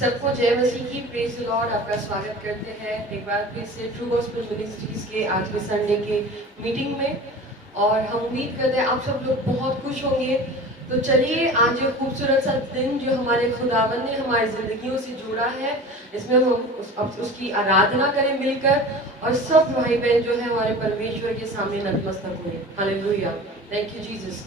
सबको जय मसीह की, प्रेज द लॉर्ड। आपका स्वागत करते हैं एक बार फिर से ट्रू गॉस्पेल मिनिस्ट्रीज के आज के संडे के मीटिंग में। और हम उम्मीद करते हैं आप सब लोग बहुत खुश होंगे। तो चलिए, आज एक खूबसूरत सा दिन जो हमारे खुदावन ने हमारी जिंदगियों से जोड़ा है, इसमें हम उसकी आराधना करें मिलकर, और सब भाई बहन जो है हमारे परमेश्वर के सामने नतमस्तक हुए। Hallelujah, thank you Jesus.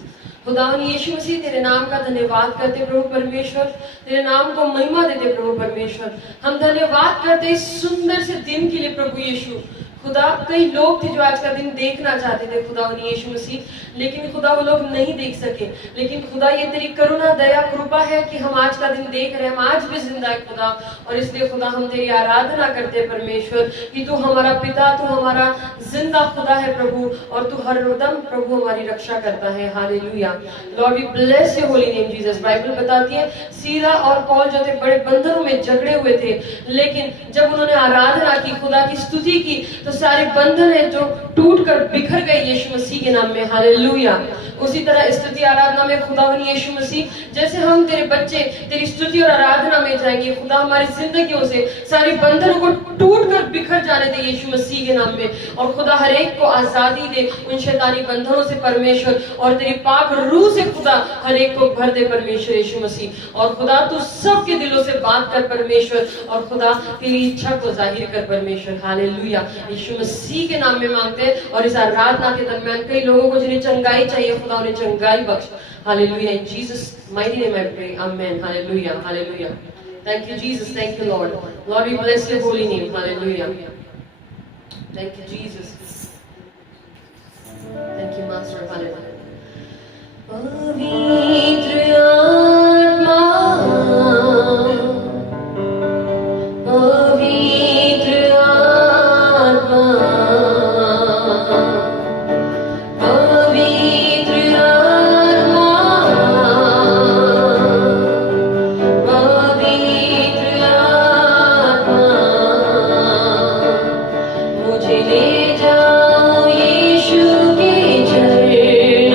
खुदावन यीशु मसीह, तेरे नाम का धन्यवाद करते प्रभु परमेश्वर, तेरे नाम को महिमा देते प्रभु परमेश्वर। हम धन्यवाद करते इस सुंदर से दिन के लिए प्रभु यीशु। खुदा, कई लोग थे जो आज का दिन देखना चाहते थे खुदावन यीशु मसीह, लेकिन खुदा वो लोग नहीं देख सके। लेकिन खुदा, ये तेरी करुणा दया कृपा है कि हम आज का दिन देख रहे हैं, हम आज भी जिंदा है खुदा। और इसलिए खुदा हम तेरी आराधना करते हैं परमेश्वर कि तू हमारा पिता, तू हमारा जिंदा खुदा है प्रभु, और तू हर दम प्रभु हमारी रक्षा करता है। Hallelujah, Lord we bless your holy name Jesus. Bible बताती है सीरा और पौल जो थे बड़े बंधनों में जकड़े हुए थे, लेकिन जब उन्होंने आराधना की, खुदा की स्तुति की, तो सारे बंधन है जो टूट कर बिखर गए यीशु मसीह के नाम में। हालेलुया। उसी तरह स्तुति आराधना में खुदावन यीशु मसीह, जैसे हम तेरे बच्चे तेरी स्तुति और आराधना में जाएंगे खुदा, हमारी जिंदगियों से सारे बंधनों को टूट कर बिखर जाने दे यीशु मसीह के नाम में। और खुदा हर एक को आजादी दे उन शैतानी बंधनों से परमेश्वर, और तेरी पाक रूह से खुदा हर एक को भर दे परमेश्वर यीशु मसीह। और खुदा तू सबके दिलों से बात कर परमेश्वर, और खुदा तेरी इच्छा को जाहिर कर परमेश्वर। हालेलुया, यीशु मसीह के नाम में मांगते हैं। और इस आराधना के दरमियान कई लोगों को जिन्हें चंगाई चाहिए, खुदा उन्हें चंगाई बख्श। Hallelujah, in Jesus mighty name I pray, amen. Hallelujah, hallelujah. Thank you Jesus, thank you Lord. Lord we bless your holy name. Hallelujah, thank you Jesus, thank you master. Hallelujah. पवित्र आत्मा, पवित्र आत्मा, पवित्र आत्मा, पवित्र आत्मा, मुझे ले जाओ यीशु के चरणों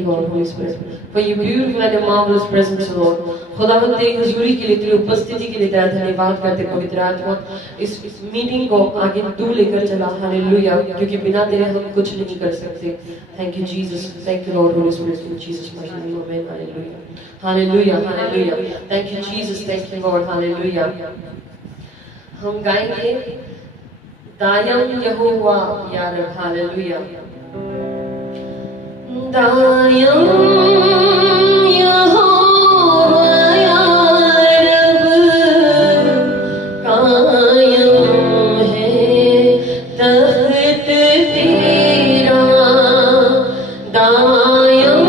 you, Lord, Holy Spirit, for your beautiful and marvelous presence, Lord. खुदावंद तेरी हुजूरी के लिए, तेरी उपस्थिति के लिए तेरा धन्यवाद करते पवित्र आत्मा इस मीटिंग को आगे तू लेकर चला, हालेलुया, क्योंकि बिना तेरे हम कुछ नहीं कर सकते. Thank you, Jesus. Thank you, Lord, Holy Spirit, in Jesus' mighty name, amen, hallelujah. Hallelujah, hallelujah. Thank you, Jesus. Thank you, Lord, hallelujah. हम गाएंगे दायम यहोवा या रब, हालेलुया. दायम यहोवा या रब, कायम है तख्त तेरा. दायम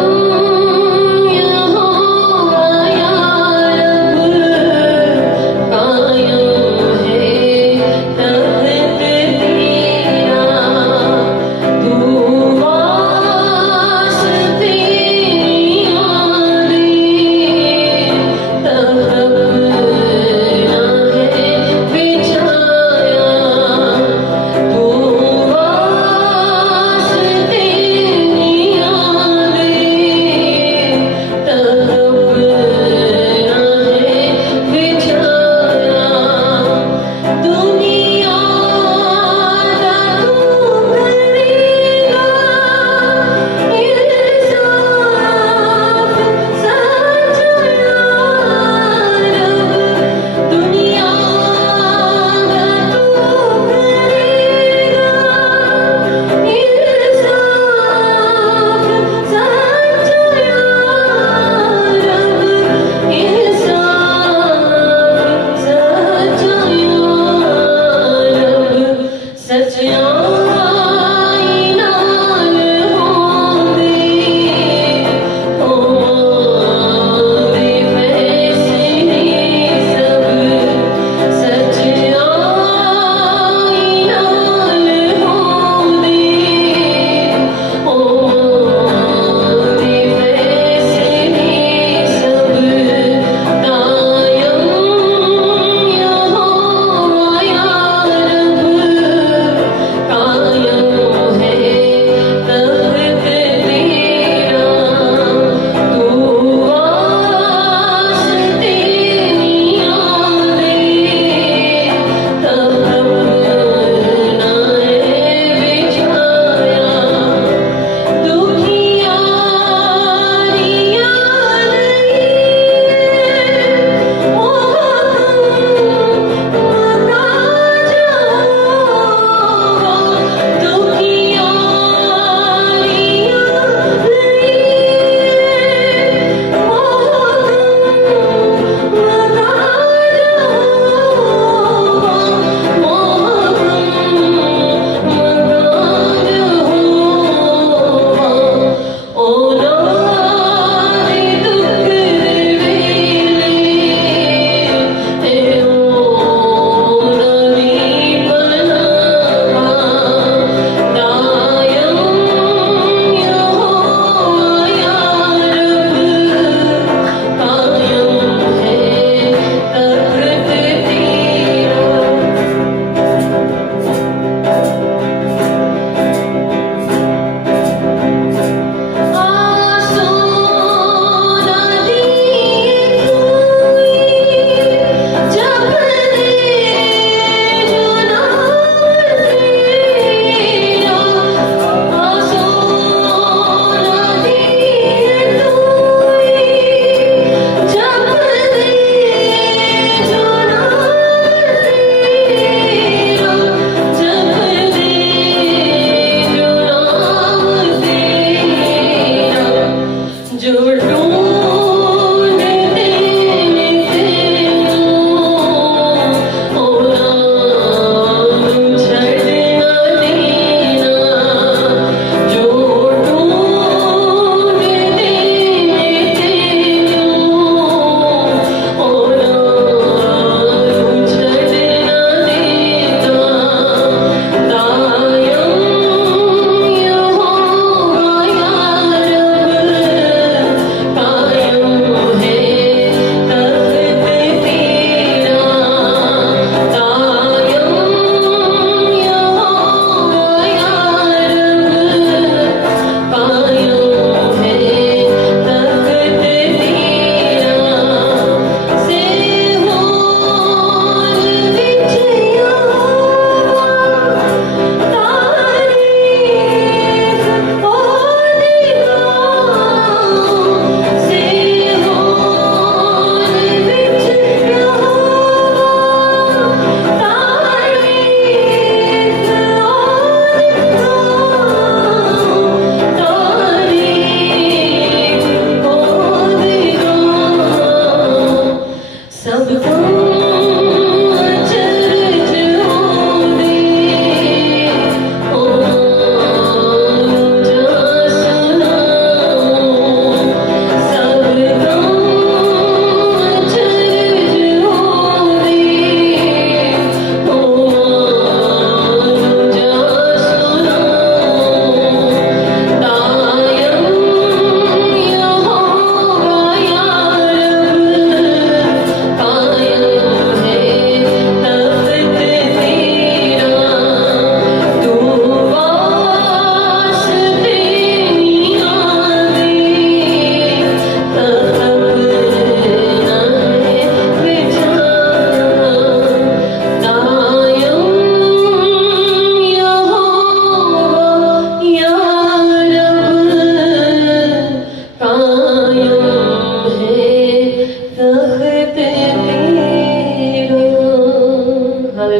यहोवा या रब, कायम है तख्त तेरा. तू वास्ते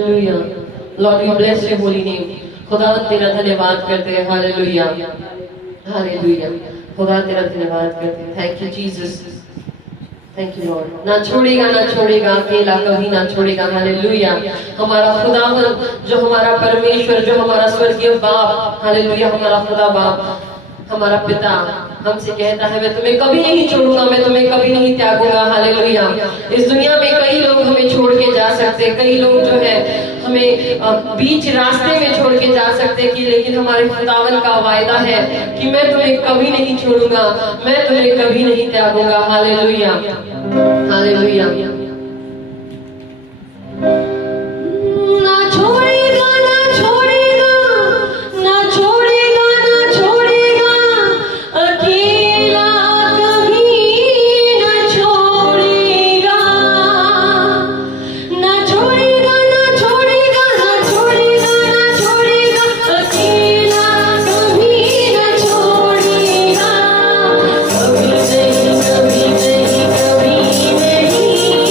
hallelujah. Lord we bless your holy name. खुदा तेरा धन्यवाद करते हैं। Hallelujah hallelujah. खुदा तेरा धन्यवाद करते हैं। Thank you Jesus, thank you Lord. ना छोड़ेगा ना छोड़ेगा, अकेला कभी ना छोड़ेगा। हालेलुया। हमारा खुदावन, जो हमारा परमेश्वर, जो हमारा स्वर्गीय बाप, हालेलुया, हमारा खुदा बाप, हमारा पिता हमसे कहता है मैं तुम्हें कभी नहीं छोड़ूंगा, मैं तुम्हें कभी नहीं त्यागूंगा। हालेलुया। इस दुनिया में कई लोग हमें छोड़ के जा सकते हैं, कई लोग जो है हमें बीच रास्ते में छोड़ के जा सकते हैं, कि लेकिन हमारे खुदावन का वायदा है कि मैं तुम्हें कभी नहीं छोड़ूंगा, मैं तुम्हें कभी नहीं त्यागूंगा। Hallelujah hallelujah. ना छोड़ेगा ना छोड़ेगा, ना छोड़ेगा ना छोड़ेगा, अकेला कभी ना छोड़ेगा। ना छोड़ेगा ना छोड़ेगा, ना छोड़ेगा ना छोड़ेगा, अकेला कभी ना छोड़ेगा। कभी नहीं कभी नहीं कभी नहीं,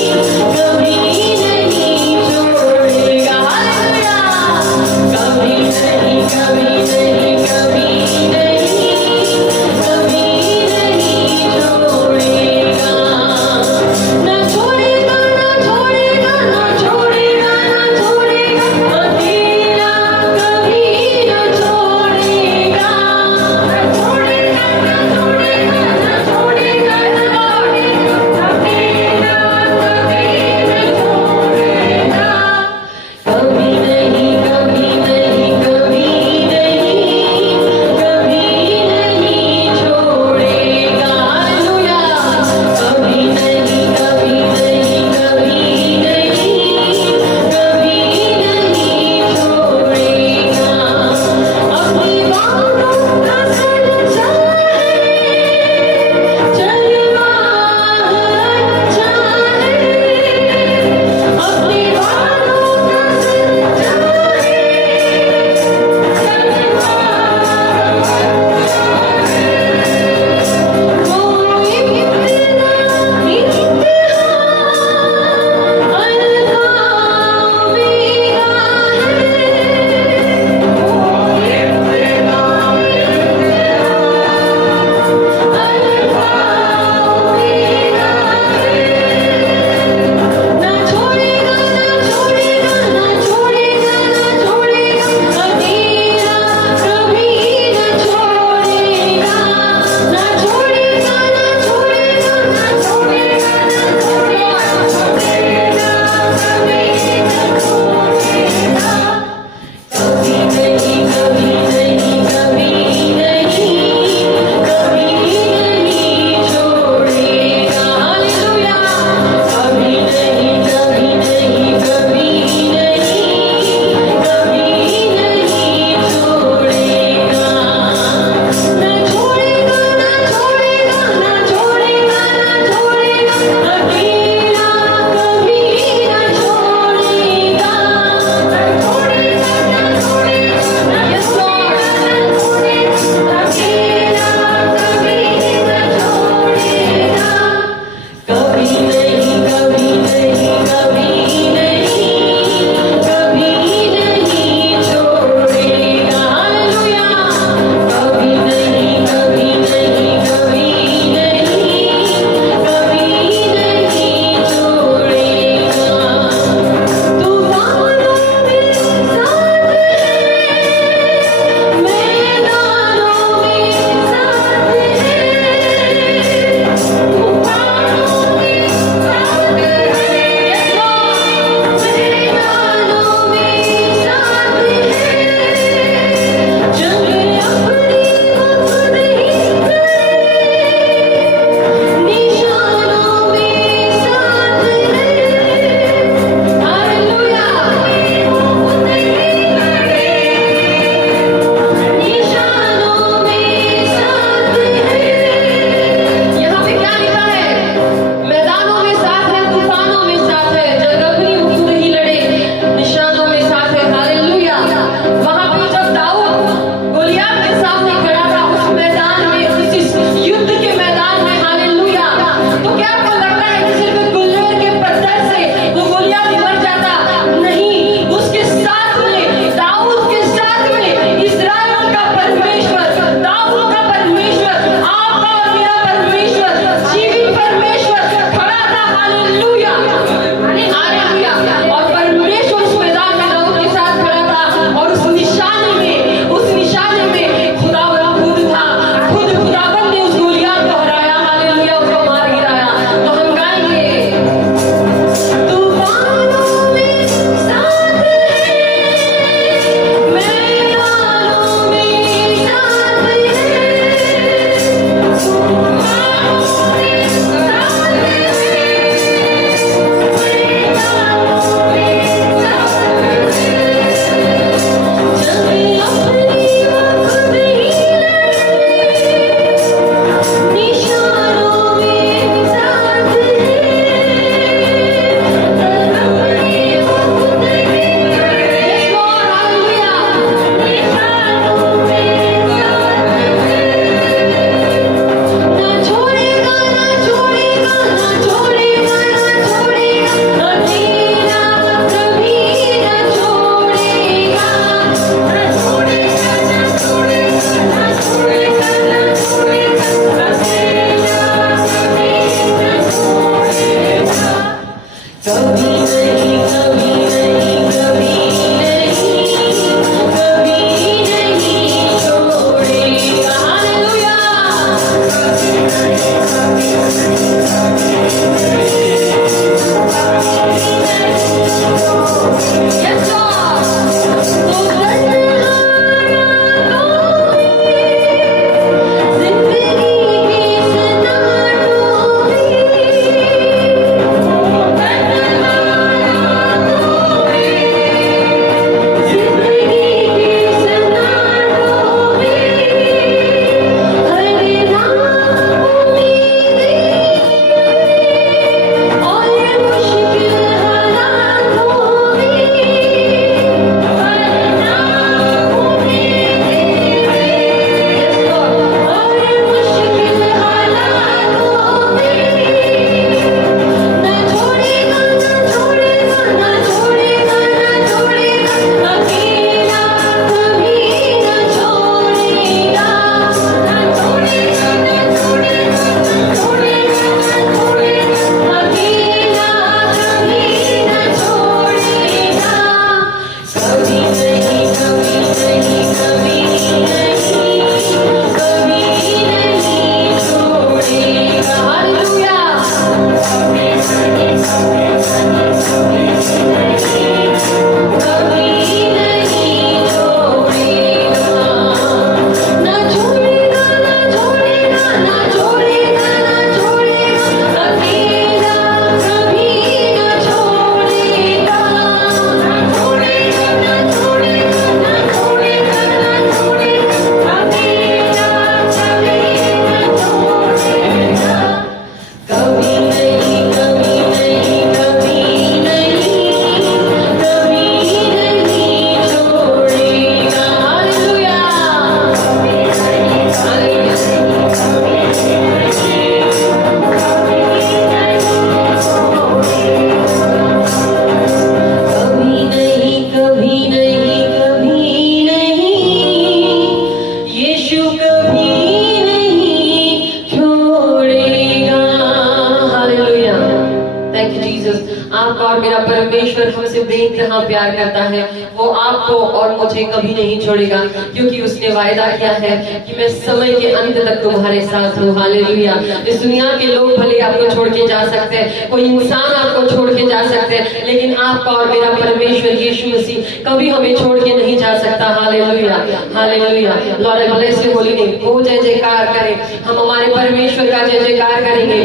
आपका और मेरा परमेश्वर हमसे बेइंतहा प्यार करता है। वो आपको और मुझे कभी नहीं छोड़ेगा, क्योंकि उसने वायदा किया है कि मैं समय के अंत तक तुम्हारे साथ हूँ। हालेलुया। इस दुनिया के लोग भले आपको छोड़ के जा सकते हैं, कोई इंसान आपको छोड़ के जा सकते हैं, लेकिन आपका और मेरा परमेश्वर यीशु मसीह कभी हमें छोड़ के नहीं जा सकता। Hallelujah, hallelujah. Lord bless your holy name. वो जय जयकार करें, हम हमारे परमेश्वर का जय जयकार करेंगे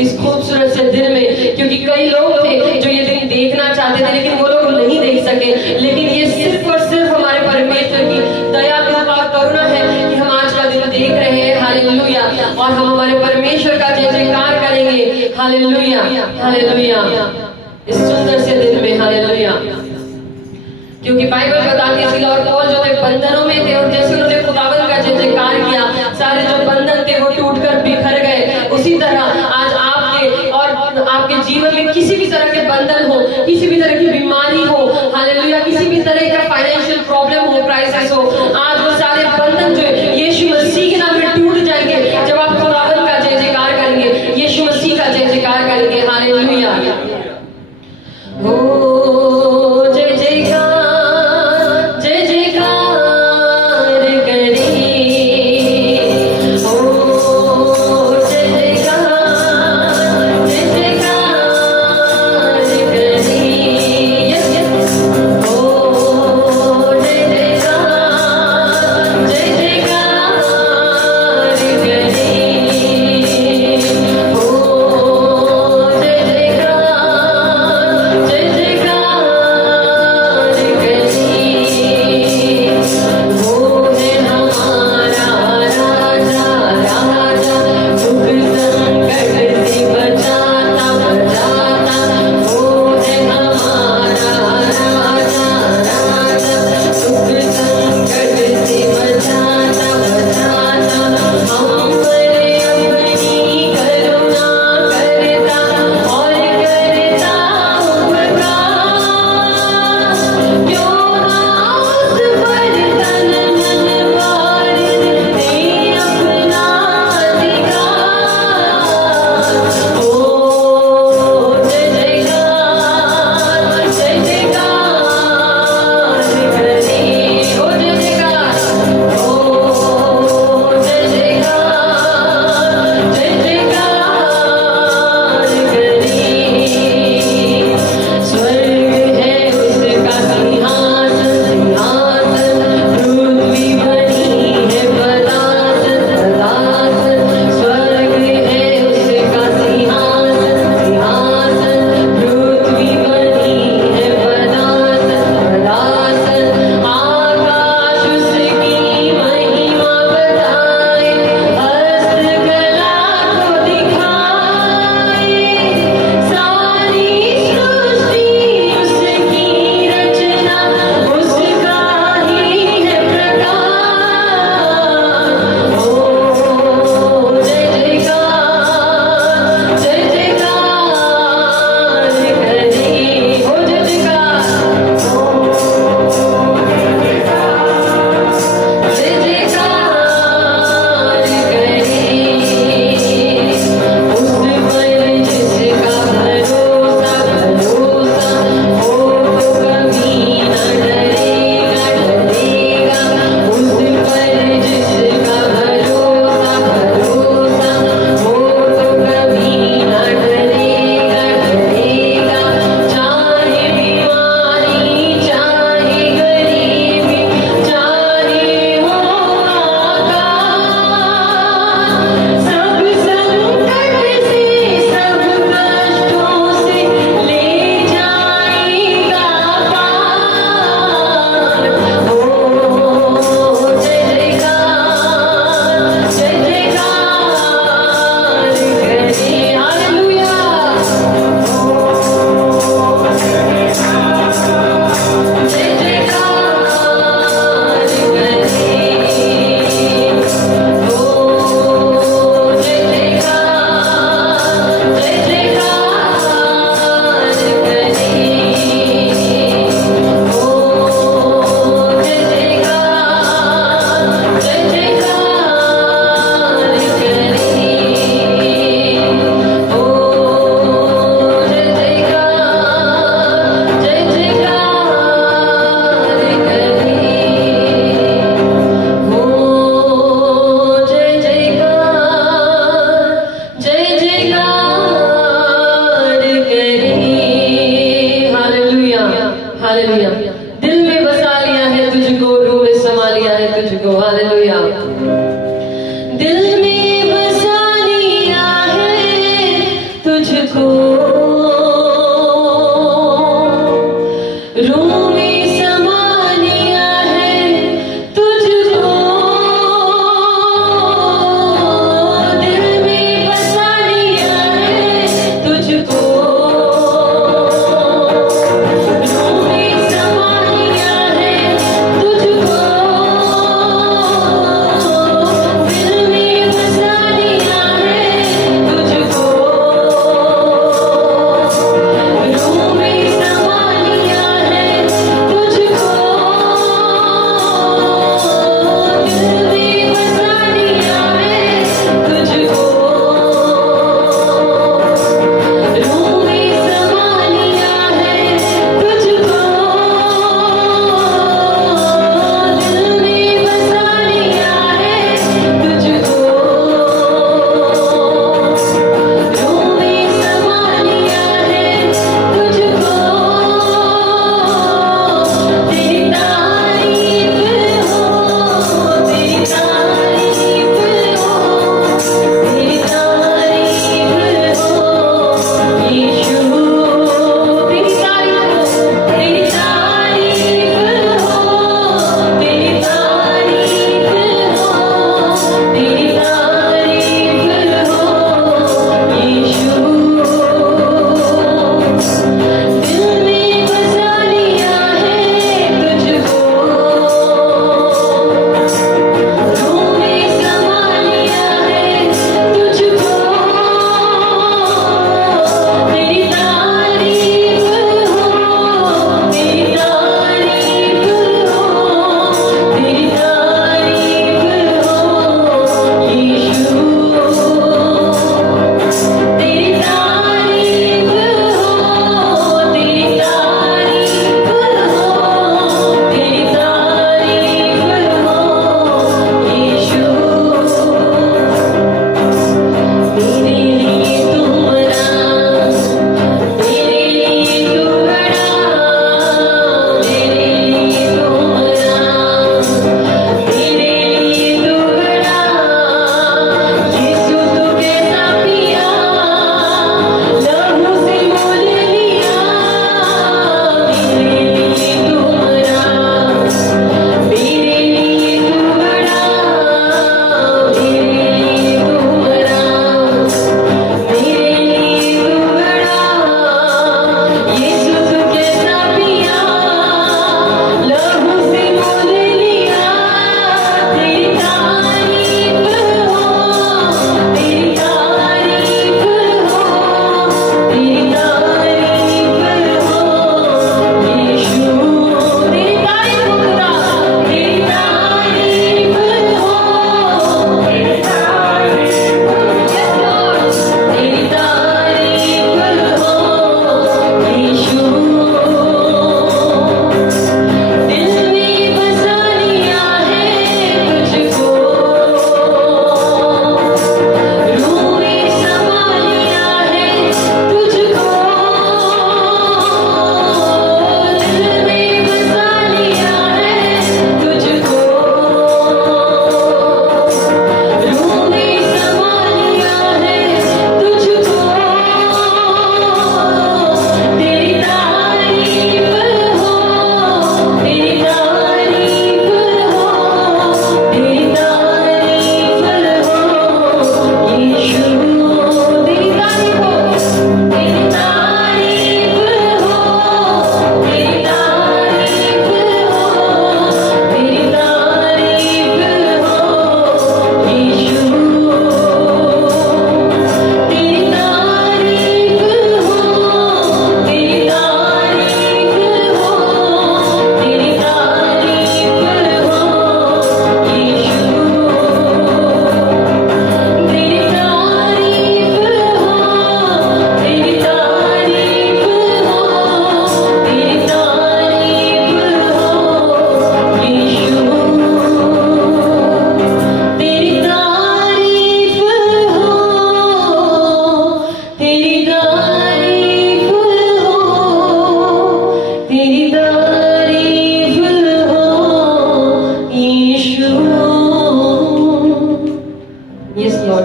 इस खूबसूरत से दिन में, क्योंकि कई लोग थे जो ये दिन देखना चाहते थे लेकिन वो लोग नहीं देख सके। लेकिन ये सिर्फ और सिर्फ हमारे परमेश्वर की दया कृपा करुणा है कि हम आज का दिन देख रहे हैं। हालेलुया। और हम हमारे परमेश्वर का जय जयकार करेंगे। Hallelujah, hallelujah. इस सुंदर से दिन में हालेलुया, क्योंकि बाइबल बताती है और पौल जो थे बंधनों में थे, और जैसे उन्होंने खुदावंद का जय जयकार किया, सारे जो बंधन थे वो टूटकर बिखर गए। उसी तरह आज आपके और आपके जीवन में किसी भी तरह के बंधन हो, किसी भी तरह की बीमारी हो, हालेलुया, किसी भी तरह का फाइनेंशियल प्रॉब्लम हो, क्राइसिस हो, आज वो सारे बंधन जो है यीशु मसीह के नाम में टूट जाएंगे जब आप खुदावंद का जय जयकार करेंगे, यीशु मसीह का जय जयकार करेंगे। हालेलुया। ओ जय जयकार, जय जयकार करे, ओ जय जयकार, जय जयकार करे, यस यस, ओ जय जयकार, हालेलुया। दिल में बसा लिया है तुझको, रूह में समा लिया है तुझको, हालेलुया। दिल में बसा लिया है तुझको, रूह में समा लिया है तुझको, दिल में बसा लिया है तुझको, रूह में समा लिया है तुझको, दिल में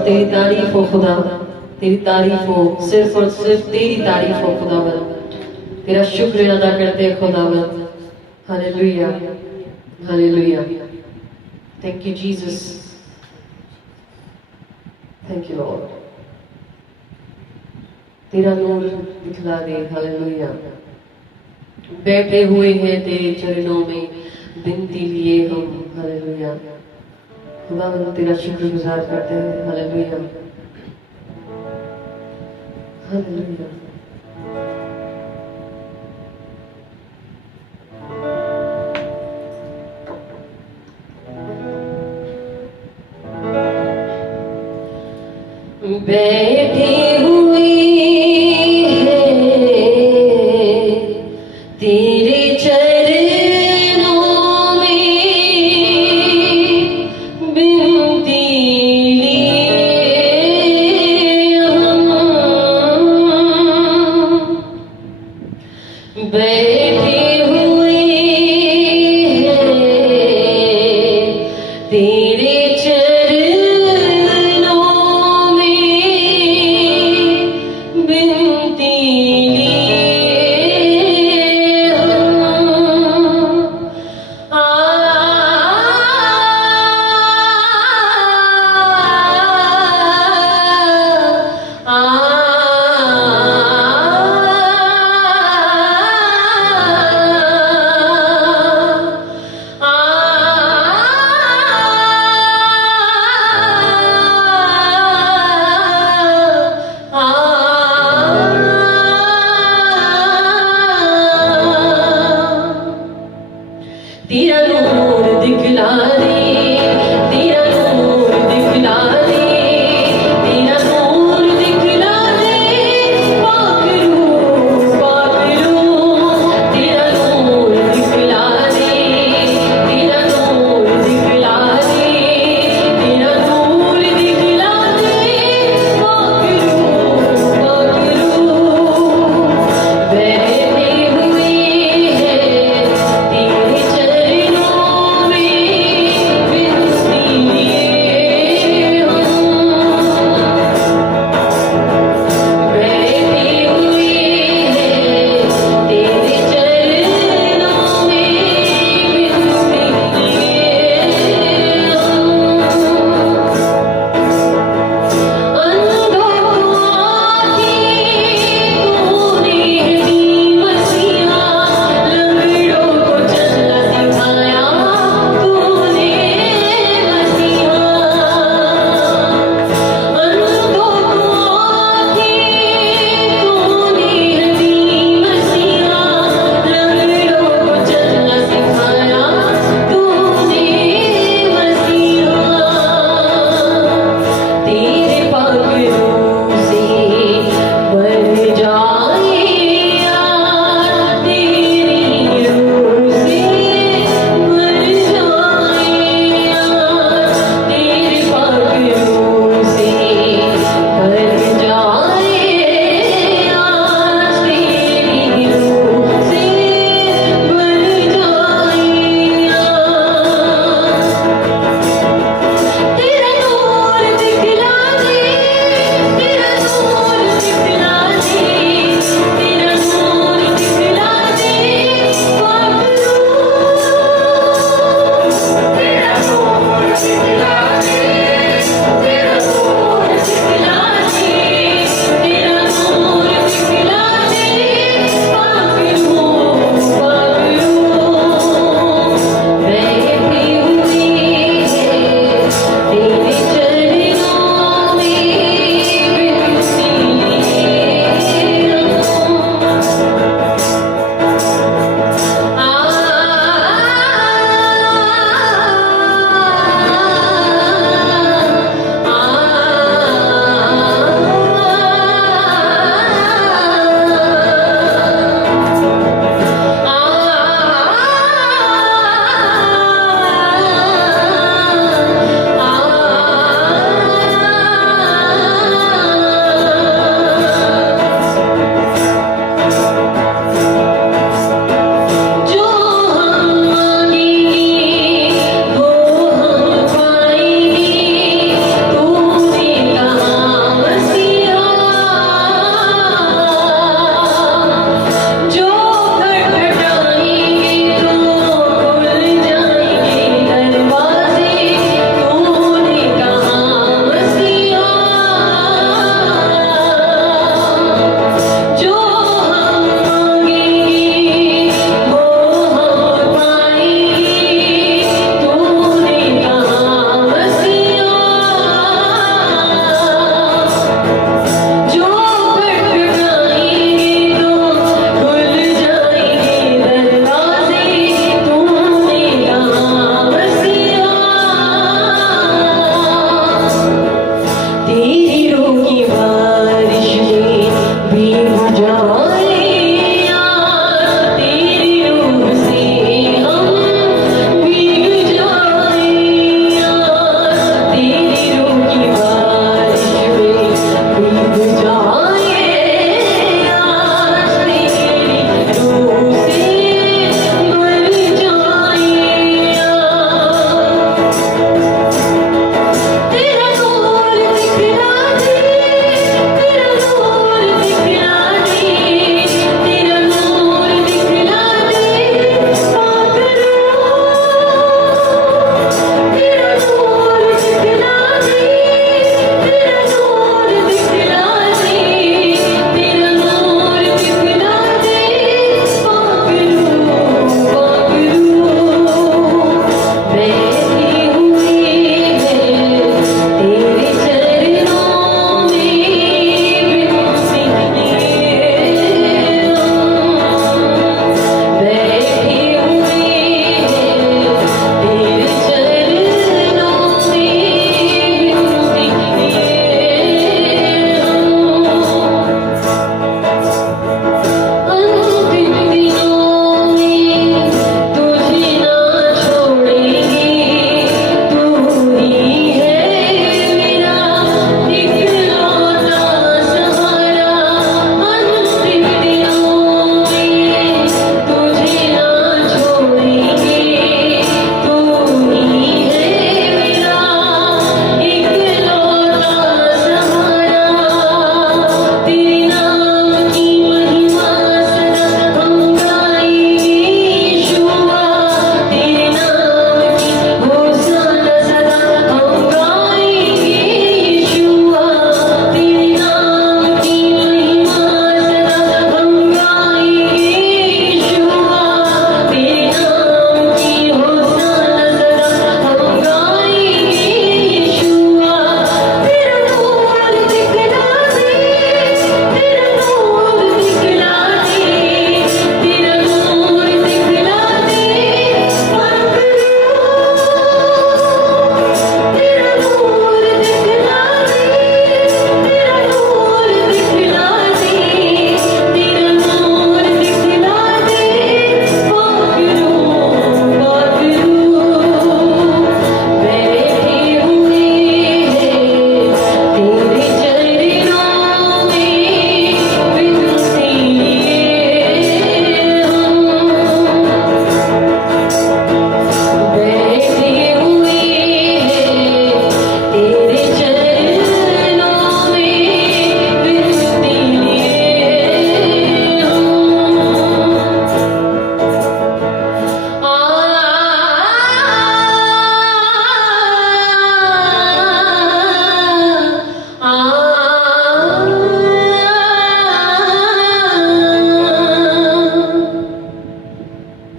तेरी तारीफ हो खुदा, तेरी तारीफ हो, सिर्फ और सिर्फ तेरी तारीफ हो खुदावन। तेरा शुक्र अदा करते हैं खुदावन। Hallelujah, hallelujah. Thank you Jesus, thank you Lord. तेरा नूर दिखला दे। हालेलुया। बैठे हुए हैं तेरे चरणों में विनती लिए हम। हालेलुया। खुदावन तेरा शुक्रगुजार करते हैं। Hallelujah, hallelujah. बैठे हुए हैं तेरे चरणों में विनती लिए हम। बैठे हुए हैं तेरे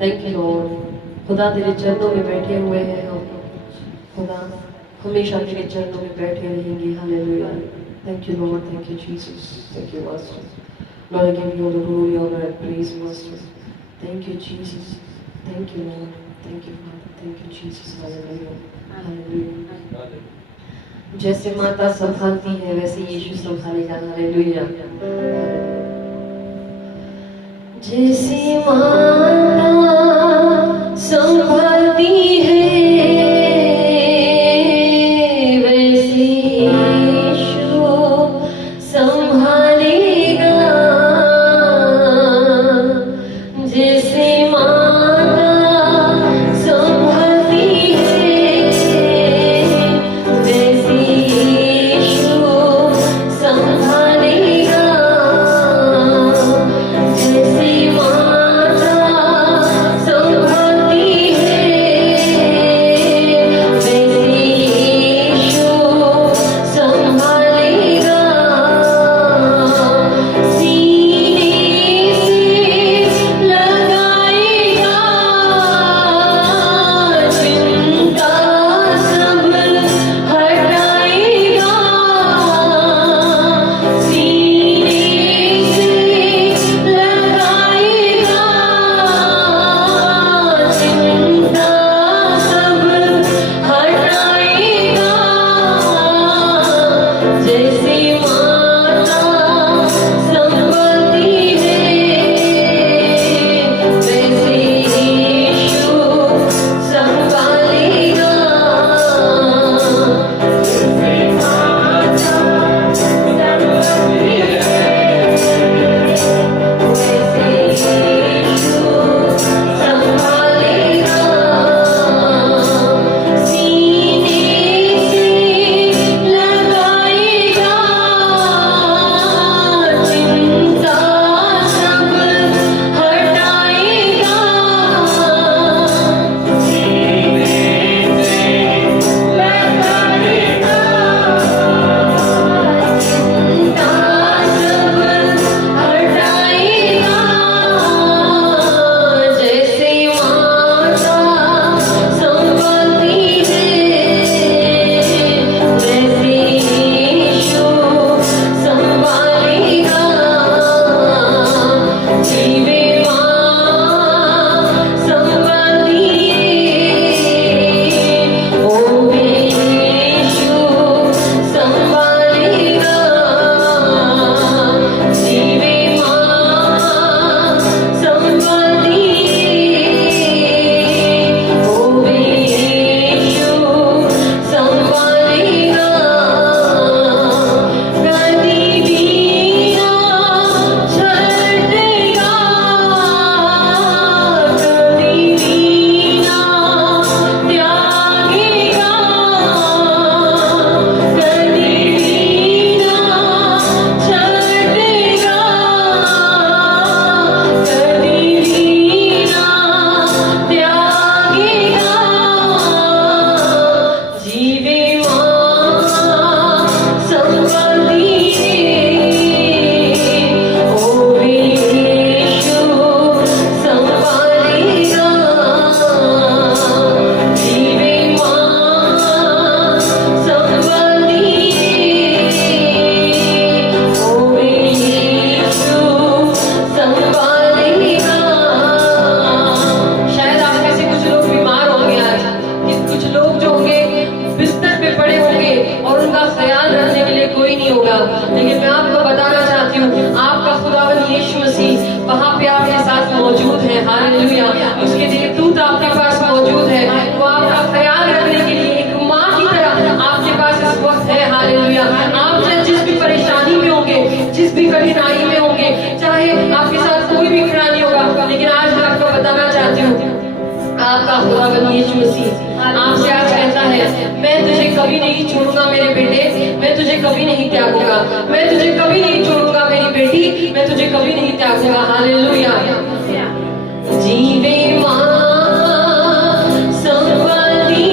थैंक यू लॉर्ड। खुदा तेरे चरणों में बैठे हुए हैं हम, खुदा हमेशा तेरे चरणों में बैठे रहेंगे। Hallelujah. Thank you Lord, thank you Jesus, thank you master. Lord I give you all the glory honour and praise master. Thank you Jesus, thank you Lord, thank you father, thank you Jesus. Hallelujah, hallelujah. जैसे माता संभालती है वैसे यीशु संभालेगा। Hallelujah. जैसे माता संभालती है वैसे यीशु संभालेगा। जैसे माता संभालती है वैसे यीशु संभालेगा। जैसे माता संभालती आपका खुदावंद यीशु मसीह आपसे आज कहता है, मैं तुझे कभी नहीं छोड़ूंगा मेरे बेटे, मैं तुझे कभी नहीं त्यागूंगा, मैं तुझे कभी नहीं छोड़ूंगा मेरी बेटी, मैं तुझे कभी नहीं त्यागूंगा। हालेलुया। जीवे मां संभाली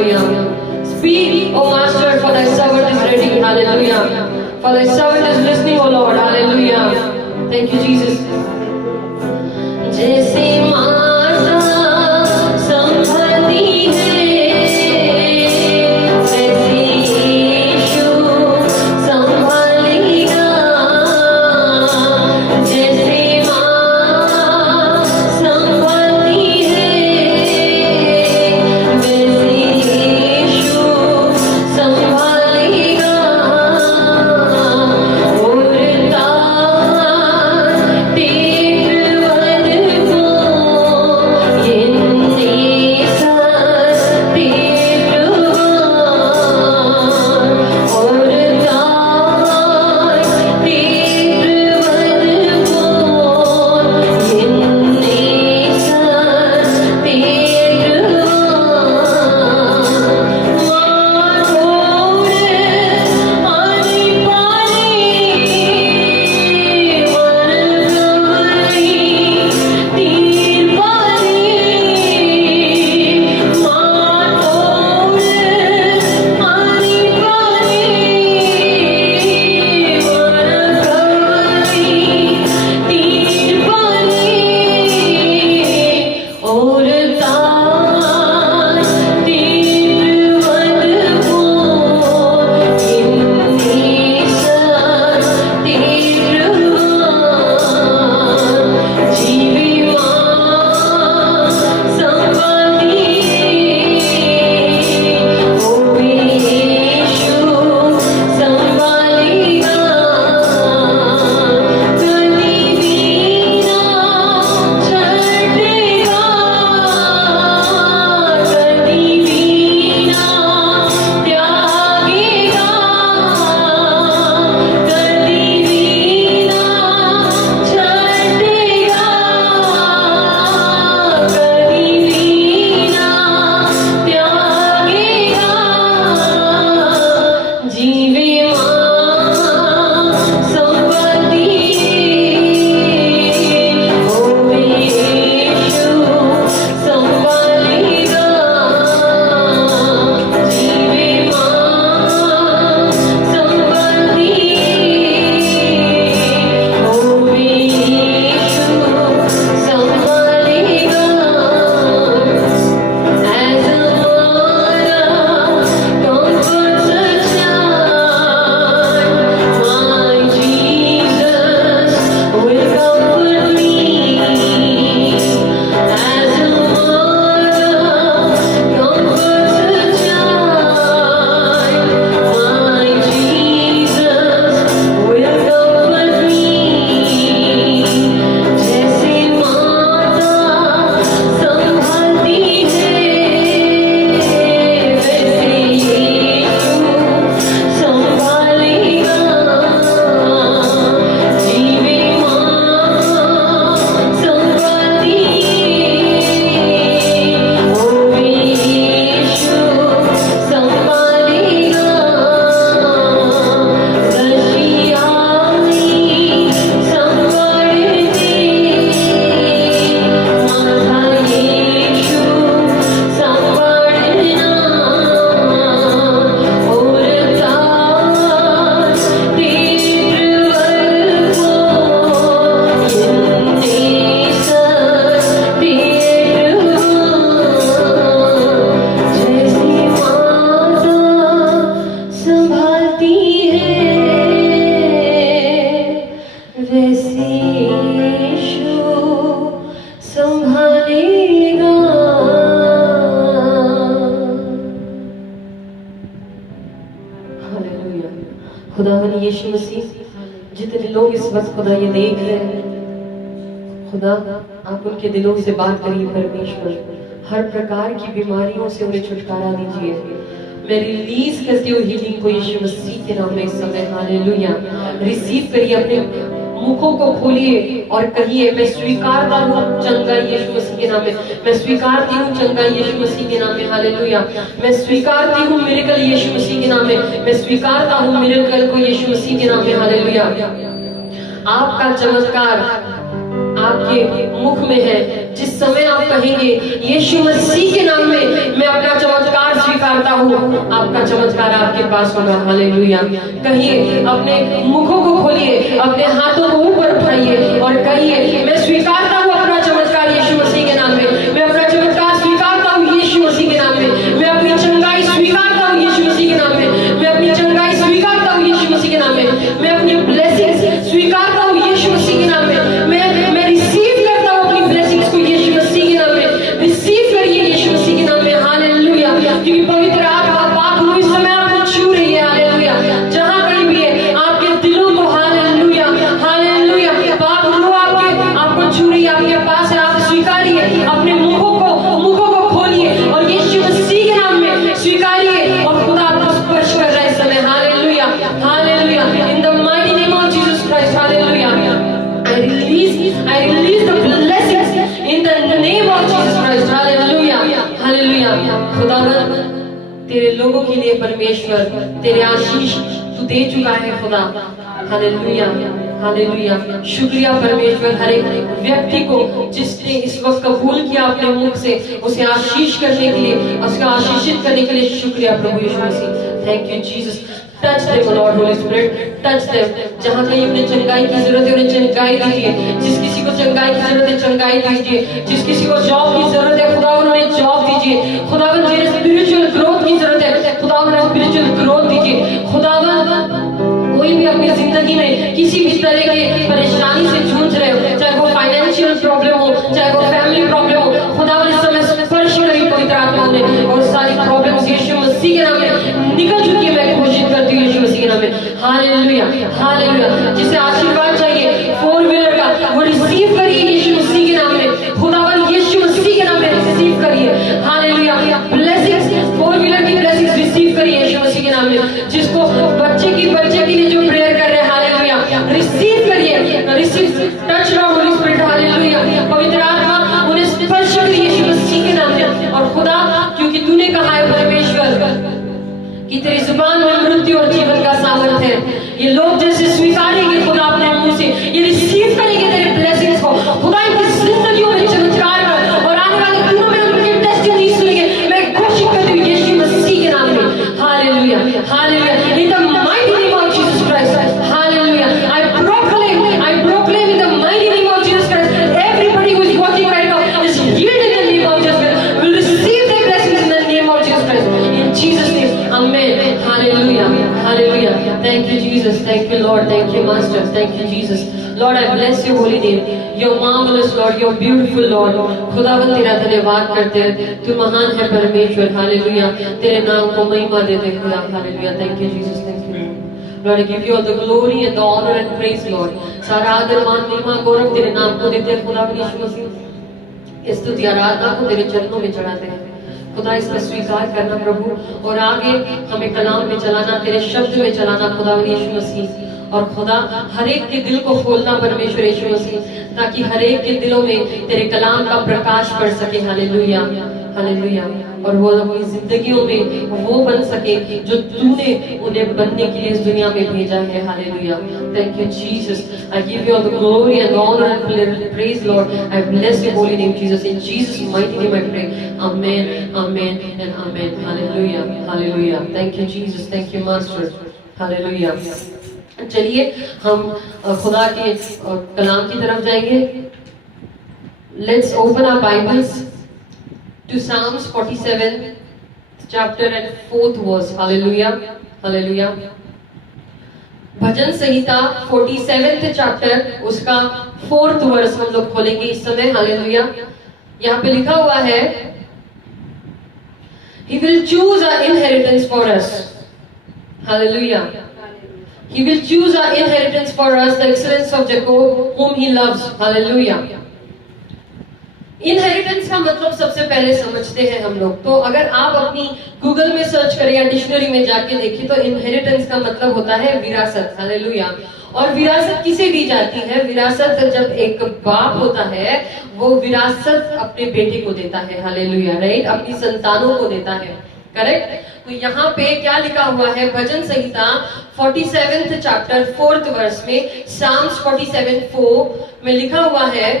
Hallelujah. Speak, O Master, for thy servant is ready. Hallelujah. For thy servant is listening, O Lord. Hallelujah. Thank you, Jesus. जैसे माता संभालती है वैसे यीशु संभालेगा। जैसे माँ संभालती है वैसे यीशु संभालेगा। और खुदावन यीशु मसीह, जितने लोग इस वक्त खुदा ये देख रहे हैं, खुदा आप उनके दिलों से बात करिए परमेश्वर, हर प्रकार की बीमारियों से उन्हें छुटकारा दीजिए। मैं रिलीज करती हूँ हीलिंग को यीशु मसीह के नाम में इस समय। हालेलुया। रिसीव करिए, अपने मुखों को खोलिए और कहिए, मैं स्वीकारता हूँ चंगाई यीशु मसीह के नाम में। मैं स्वीकारती हूँ चंगाई यीशु मसीह के नाम में। हालेलुया। मैं स्वीकारती हूँ मिरेकल यीशु मसीह के नाम में। मैं स्वीकारता हूँ मिरेकल को यीशु मसीह के नाम में। हालेलुया। आपका चमत्कार आपके मुख में है। जिस समय आप कहेंगे यीशु मसीह के नाम में मैं अपना चमत्कार स्वीकारता हूँ, आपका चमत्कार आपके पास होगा। हालेलुया। कहिए, अपने मुखों को खोलिए, अपने हाथों को ऊपर उठाइए और कहिए, मैं स्वीकारता हूँ अपना चमत्कार यीशु मसीह के नाम में। मैं अपना चमत्कार स्वीकारता हूँ यीशु मसीह के नाम में। मैं अपनी चंगाई स्वीकारता हूँ यीशु मसीह के नाम में। मैं अपनी चंगाई स्वीकारता हूँ यीशु मसीह के नाम में। मैं अपनी ब्लेसिंग्स स्वीकारता हूँ यीशु मसीह के नाम में। मैं रिसीव करता हूँ अपनी ब्लेसिंग्स को यीशु मसीह के नाम में। रिसीव करिए यीशु मसीह के नाम में। हालेलुया। क्योंकि पवित्र आत्मा पाक रूह इस समय आपको छू रही है। हालेलुया। जहां कहीं भी है आपके दिलों को, हालेलुया हालेलुया, पाक रूह आपको छू रही है, आपके पास है। आप स्वीकारिए, अपने मुखों को खोलिए और यीशु मसीह के नाम में स्वीकारिए और खुदा आपको स्पर्श कर रहा है इस समय। Hallelujah hallelujah. In the mighty name of Jesus Christ, hallelujah. I release the blessings in the name of Jesus Christ. Hallelujah. Hallelujah. खुदावन, तेरे लोगों के लिए परमेश्वर तेरे आशीष तू दे चुका है खुदा। Hallelujah hallelujah. शुक्रिया परमेश्वर, हर एक व्यक्ति को जिसने इस वक्त कबूल किया अपने मुख से, उसे आशीष करने के लिए, उसका आशीषित करने के लिए शुक्रिया प्रभु यीशु मसीह। Thank you Jesus. Touch them Lord Holy Spirit, touch them. जहां कहीं उन्हें चंगाई की जरूरत है, उन्हें चंगाई दीजिए। जिस किसी को चंगाई की जरूरत है, चंगाई दीजिए। जिस किसी को जॉब की जरूरत है, खुदा उन्हें जॉब दीजिए। खुदावन, जिन्हें स्पिरिचुअल ग्रोथ की जरूरत है, खुदा उन्हें स्पिरिचुअल ग्रोथ दीजिए। खुदावन, कोई भी अपनी जिंदगी में किसी भी तरह के परेशानी से जूझ रहे हो, चाहे वो फाइनेंशियल प्रॉब्लम हो, चाहे वो फैमिली प्रॉब्लम हो, खुदावन इस समय स्पर्श करें पवित्र आत्मा ने, और सारी प्रॉब्लम्स यीशु मसीह के नाम में निकल चुकी है। मैं घोषित करती हूँ यीशु मसीह के नाम में। Hallelujah hallelujah. जिसे आशीर्वाद चाहिए 4 व्हीलर का, वो रिसीव करिए यीशु मसीह के नाम में। खुदावन यीशु मसीह के नाम में रिसीव करिए। हालेलुया। ब्लेसिंग्स, 4 व्हीलर की ब्लेसिंग्स रिसीव करिए यीशु मसीह के नाम में। जिसको बच्चे के लिए जो प्रेयर कर रहे हैं, हालेलुया, रिसीव करिए। Receive, touch Lord Holy spirit, hallelujah. पवित्र आत्मा उन्हें स्पर्श करिए यीशु मसीह के नाम में। और खुदा, क्योंकि तूने कहा है परमेश्वर कि तेरी जुबान में मृत्यु और जीवन का सामर्थ है, ये लोग जैसे स्वीकारेंगे खुदा अपने मुंह से, ये रिसीव करेंगे तेरे ब्लेसिंग्स को। खुदा इनकी जिंदगियों में चमत्कार कर, और आने वाले दिनों में उनके टेस्टिमनी सुनेंगे। मैं घोषित करती हूँ यीशु मसीह के नाम में। Hallelujah hallelujah. In the mighty name of Jesus Christ, hallelujah. I proclaim in the mighty name of Jesus Christ, everybody who is watching right now is healed in the name of Jesus Christ, will receive their blessings in the name of Jesus Christ, in Jesus name, amen. Hallelujah hallelujah. Thank you Jesus, thank you Lord, thank you Master, thank you Jesus. Lord, I bless your holy name. You're marvelous Lord, you're beautiful Lord. खुदावन तेरा धन्यवाद करते हैं, तू महान है परमेश्वर। Hallelujah. तेरे नाम को महिमा देते खुदा। Hallelujah. Thank you Jesus, thank you Lord. I give you all the glory and the honor and praise Lord. सारा आदर मान महिमा गौरव तेरे नाम को देते हैं खुदा यीशु मसीह। इस स्तुति आराधना को तेरे चरणों में चढ़ाते हैं खुदा। इसका स्वीकार करना प्रभु, और आगे हमें कलाम में चलाना, तेरे शब्द में चलाना खुदा यीशु मसीह। और खुदा हर एक के दिल को खोलना परमेश्वर यीशु मसीह, ताकि हर एक के दिलों में तेरे कलाम का प्रकाश पड़ सके। Hallelujah hallelujah. और वो अपनी जिंदगियों में वो बन सके जो तूने उन्हें बनने के लिए इस दुनिया में भेजा है। Hallelujah. Thank you Jesus. I give you all the glory and honor and praise Lord. I bless your holy name Jesus. In Jesus' mighty name I pray. Amen, amen and amen. Hallelujah, hallelujah. Thank you Jesus. Thank you Master. Hallelujah. चलिए हम खुदा के कलाम की तरफ जाएंगे। Let's open our Bibles to Psalms 47 chapter and 4th verse. Hallelujah, hallelujah. Bhajan Samhita 47th chapter उसका 4th verse हम लोग खोलेंगे इस समय। हालेलुया। यहाँ पे लिखा हुआ है, He will choose our inheritance for us. Hallelujah. He will choose our inheritance for us, the excellence of Jacob, whom He loves. Hallelujah. Inheritance का मतलब सबसे पहले समझते हैं हम लोग। तो अगर आप अपनी गूगल में सर्च करें या डिक्शनरी में जाके देखिए तो इनहेरिटेंस का मतलब होता है विरासत। हालेलुया। और विरासत किसे दी जाती है? विरासत जब एक बाप होता है वो विरासत अपने बेटे को देता है। हालेलुया, राइट, अपनी संतानों को देता है। करेक्ट। तो यहाँ पे क्या लिखा हुआ है? भजन संहिता 47th चैप्टर 4th वर्स में, Psalms 47:4 में लिखा हुआ है,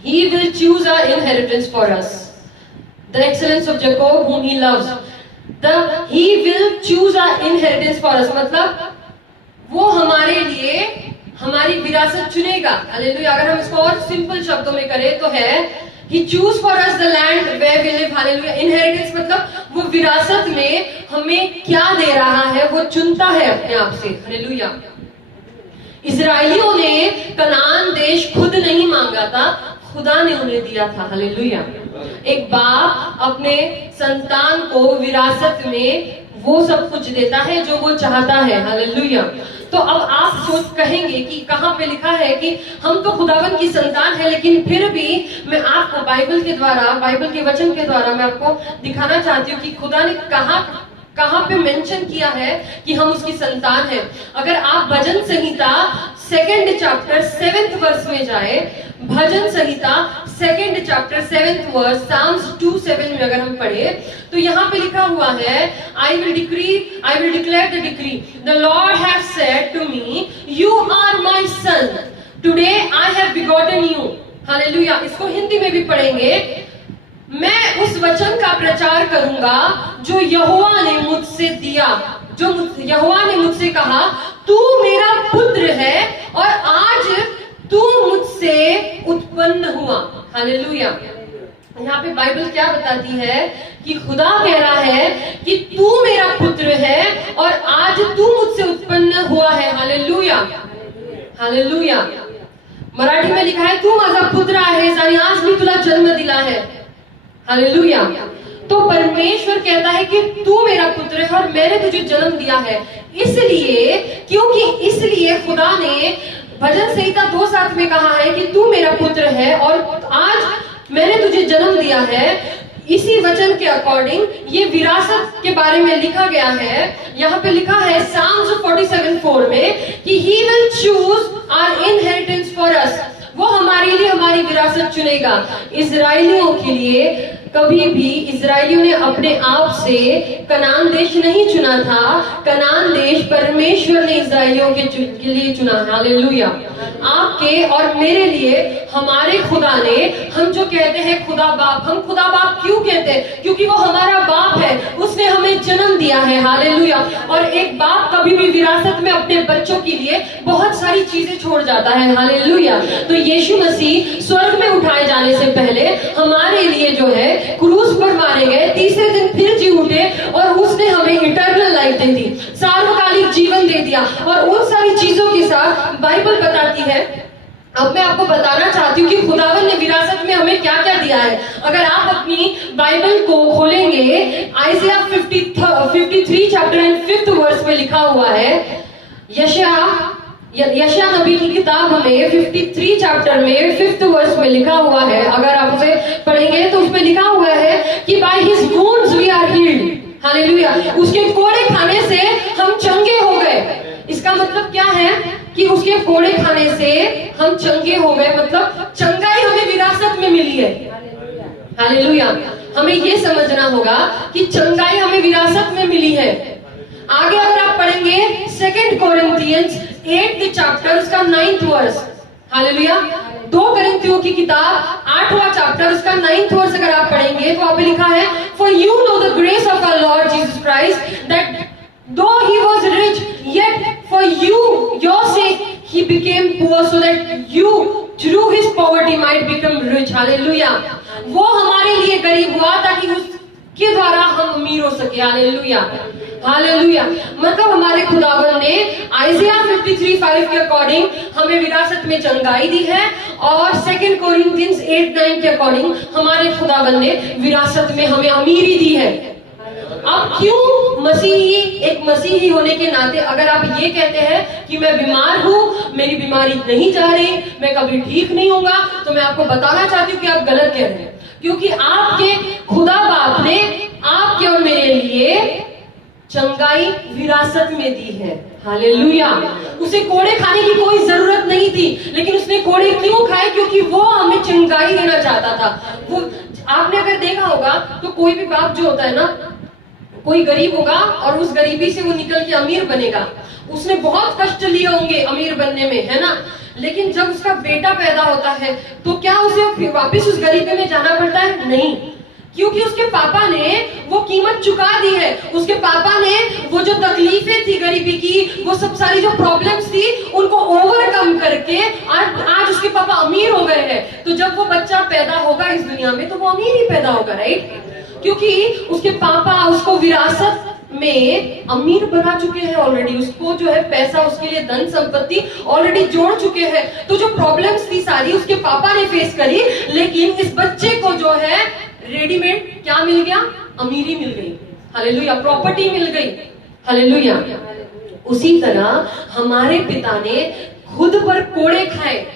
He will choose our inheritance for us, the excellence of Jacob whom He loves. He will choose our inheritance for us, मतलब वो हमारे लिए हमारी विरासत चुनेगा। हालेलुया। अगर हम इसको और सिंपल शब्दों में करें तो है He choose for us the land where we live, hallelujah. Inheritance मतलब वो विरासत में हमें क्या दे रहा है, वो चुनता है अपने आप से, हालेलुया। इजराइलियों ने कनान देश खुद नहीं मांगा था, खुदा ने उन्हें दिया था, हालेलुया। एक बाप अपने संतान को विरासत में वो सब कुछ देता है जो वो चाहता है, हालेलुया। तो अब आप सोच कहेंगे कि कहां पे लिखा है कि हम तो खुदावन की संतान है, लेकिन फिर भी मैं आपको बाइबल के द्वारा, बाइबल के वचन के द्वारा मैं आपको दिखाना चाहती हूँ कि खुदा ने कहां पे मेंशन किया है कि हम उसकी संतान हैं। अगर आप भजन संहिता 2nd चैप्टर 7th वर्स में जाए, भजन संहिता 2nd chapter 7th verse, Psalms 2:7 में अगर हम पढ़े तो यहाँ पे लिखा हुआ है, I will declare the decree, the Lord has said to me, you are my son, today I have begotten you, hallelujah. इसको हिंदी में भी पढ़ेंगे, मैं उस वचन का प्रचार करूंगा जो यहोवा ने मुझसे दिया, जो यहोवा ने मुझसे कहा, तू मेरा पुत्र है और आज तू मुझसे उत्पन्न हुआ, हालेलुया। यहाँ पे बाइबल क्या बताती है कि खुदा कह रहा है कि तू मेरा पुत्र है और आज तू मुझसे उत्पन्न हुआ है, हालेलुया, हालेलुया। मराठी में लिखा है, तू माझा पुत्र आहेस आणि आज मी तुला जन्म दिला है, हालेलुया। तो परमेश्वर कहता है कि तू मेरा पुत्र है और मैंने तुझे जन्म दिया है। इसलिए खुदा ने भजन संहिता 2:7 में कहा है कि तू मेरा पुत्र है और आज मैंने तुझे जन्म दिया है। इसी वचन के अकॉर्डिंग ये विरासत के बारे में लिखा गया है। यहाँ पे लिखा है Psalms 47:4 में कि He will choose our inheritance for us, वो हमारे लिए हमारी विरासत चुनेगा। इजराइलियों के लिए कभी भी इजराइलियों ने अपने आप से कनान देश नहीं चुना था, कनान देश परमेश्वर ने इजराइलियों के लिए चुना, हालेलुया। आपके और मेरे लिए हमारे खुदा ने, हम जो कहते हैं खुदा बाप, हम खुदा बाप क्यों कहते हैं? क्योंकि वो हमारा बाप है, उसने हमें जन्म दिया है, हालेलुया। और एक बाप कभी भी विरासत में अपने बच्चों के लिए बहुत सारी चीजें छोड़ जाता है, हालेलुया। तो यीशु मसीह स्वर्ग में उठाए जाने से पहले हमारे लिए जो है क्रूस पर मारे गए, तीसरे दिन फिर जी उठे और उसने हमें इटर्नल लाइफ दे दी, सार्वकालिक जीवन दे दिया। और उन सारी चीजों के साथ बाइबल बताती है, अब मैं आपको बताना चाहती हूँ कि खुदावन ने विरासत में हमें क्या क्या दिया है। अगर आप अपनी बाइबल को खोलेंगे, आइज़िया 53 चैप्टर एंड 5th वर्स में लिखा हुआ है, यशायाह नबी की किताब में 53 चैप्टर में 5th वर्स में लिखा हुआ है। अगर आप उसे पढ़ेंगे तो उसमें लिखा हुआ है कि by his wounds we are healed, hallelujah. उसके कोड़े खाने से हम चंगे हो गए। इसका मतलब क्या है कि उसके कोड़े खाने से हम चंगे हो गए, मतलब चंगाई हमें विरासत में मिली है, हालेलुया। हमें ये समझना होगा कि चंगाई हमें विरासत में मिली है। आगे अगर आप पढ़ेंगे 2 कोरिन्थियंस 8th चैप्टर उसका 9th वर्स, हालेलुया। 2 कोरिन्थियों की किताब 8वां चैप्टर उसका 9th वर्स अगर आप पढ़ेंगे तो वहां पे लिखा है, for you know the grace of our Lord Jesus Christ that though he was rich yet for you your sake he became poor so that you through his poverty might become rich, hallelujah. वो हमारे लिए गरीब हुआ ताकि उसके द्वारा हम अमीर हो सके, हालेलुया, हालेलुया। मतलब हमारे खुदावन ने आइज़िया 53:5 के अकॉर्डिंग हमें विरासत में चंगाई दी है और 2 कोरिन्थियंस 8:9 के अकॉर्डिंग हमारे खुदावन ने विरासत में हमें अमीरी दी है। अब क्यों मसीही, एक मसीही होने के नाते अगर आप ये कहते हैं कि मैं बीमार हूं, मेरी बीमारी नहीं जा रही, मैं कभी ठीक नहीं होगा, तो मैं आपको बताना चाहती हूँ कि आप गलत कह रहे हैं। क्योंकि आपके खुदा बाप ने आपके और मेरे लिए चंगाई विरासत में दी है, हालेलुया। उसे कोड़े खाने की कोई जरूरत नहीं थी, लेकिन उसने कोड़े क्यों खाए? क्योंकि वो हमें चंगाई देना चाहता था। वो आपने अगर देखा होगा तो कोई भी बाप जो होता है ना, कोई गरीब होगा और उस गरीबी से वो निकल के अमीर बनेगा, उसने बहुत कष्ट लिए होंगे अमीर बनने में, है ना। लेकिन जब उसका बेटा पैदा होता है तो क्या उसे वापस उस गरीबी में जाना पड़ता है? नहीं। क्योंकि उसके पापा ने वो कीमत चुका दी है। उसके पापा ने वो जो तकलीफें थी गरीबी की, वो सब सारी जो प्रॉब्लम्स थी, उनको ओवरकम करके आज उसके पापा अमीर हो गए हैं। तो जब वो बच्चा पैदा होगा इस दुनिया में, तो वो अमीर ही पैदा होगा, राइट? क्योंकि उसके पापा उसको विरासत में अमीर बना चुके हैं ऑलरेडी। उसको जो है पैसा, उसके लिए धन संपत्ति ऑलरेडी जोड़ चुके हैं। तो जो प्रॉब्लम्स थी सारी उसके पापा ने फेस करी, लेकिन इस बच्चे को जो है रेडीमेड क्या मिल गया? अमीरी मिल गई। हालेलुया। प्रॉपर्टी मिल गई। हालेलुया। उसी तरह हमारे पिता ने खुद पर कोड़े खाए,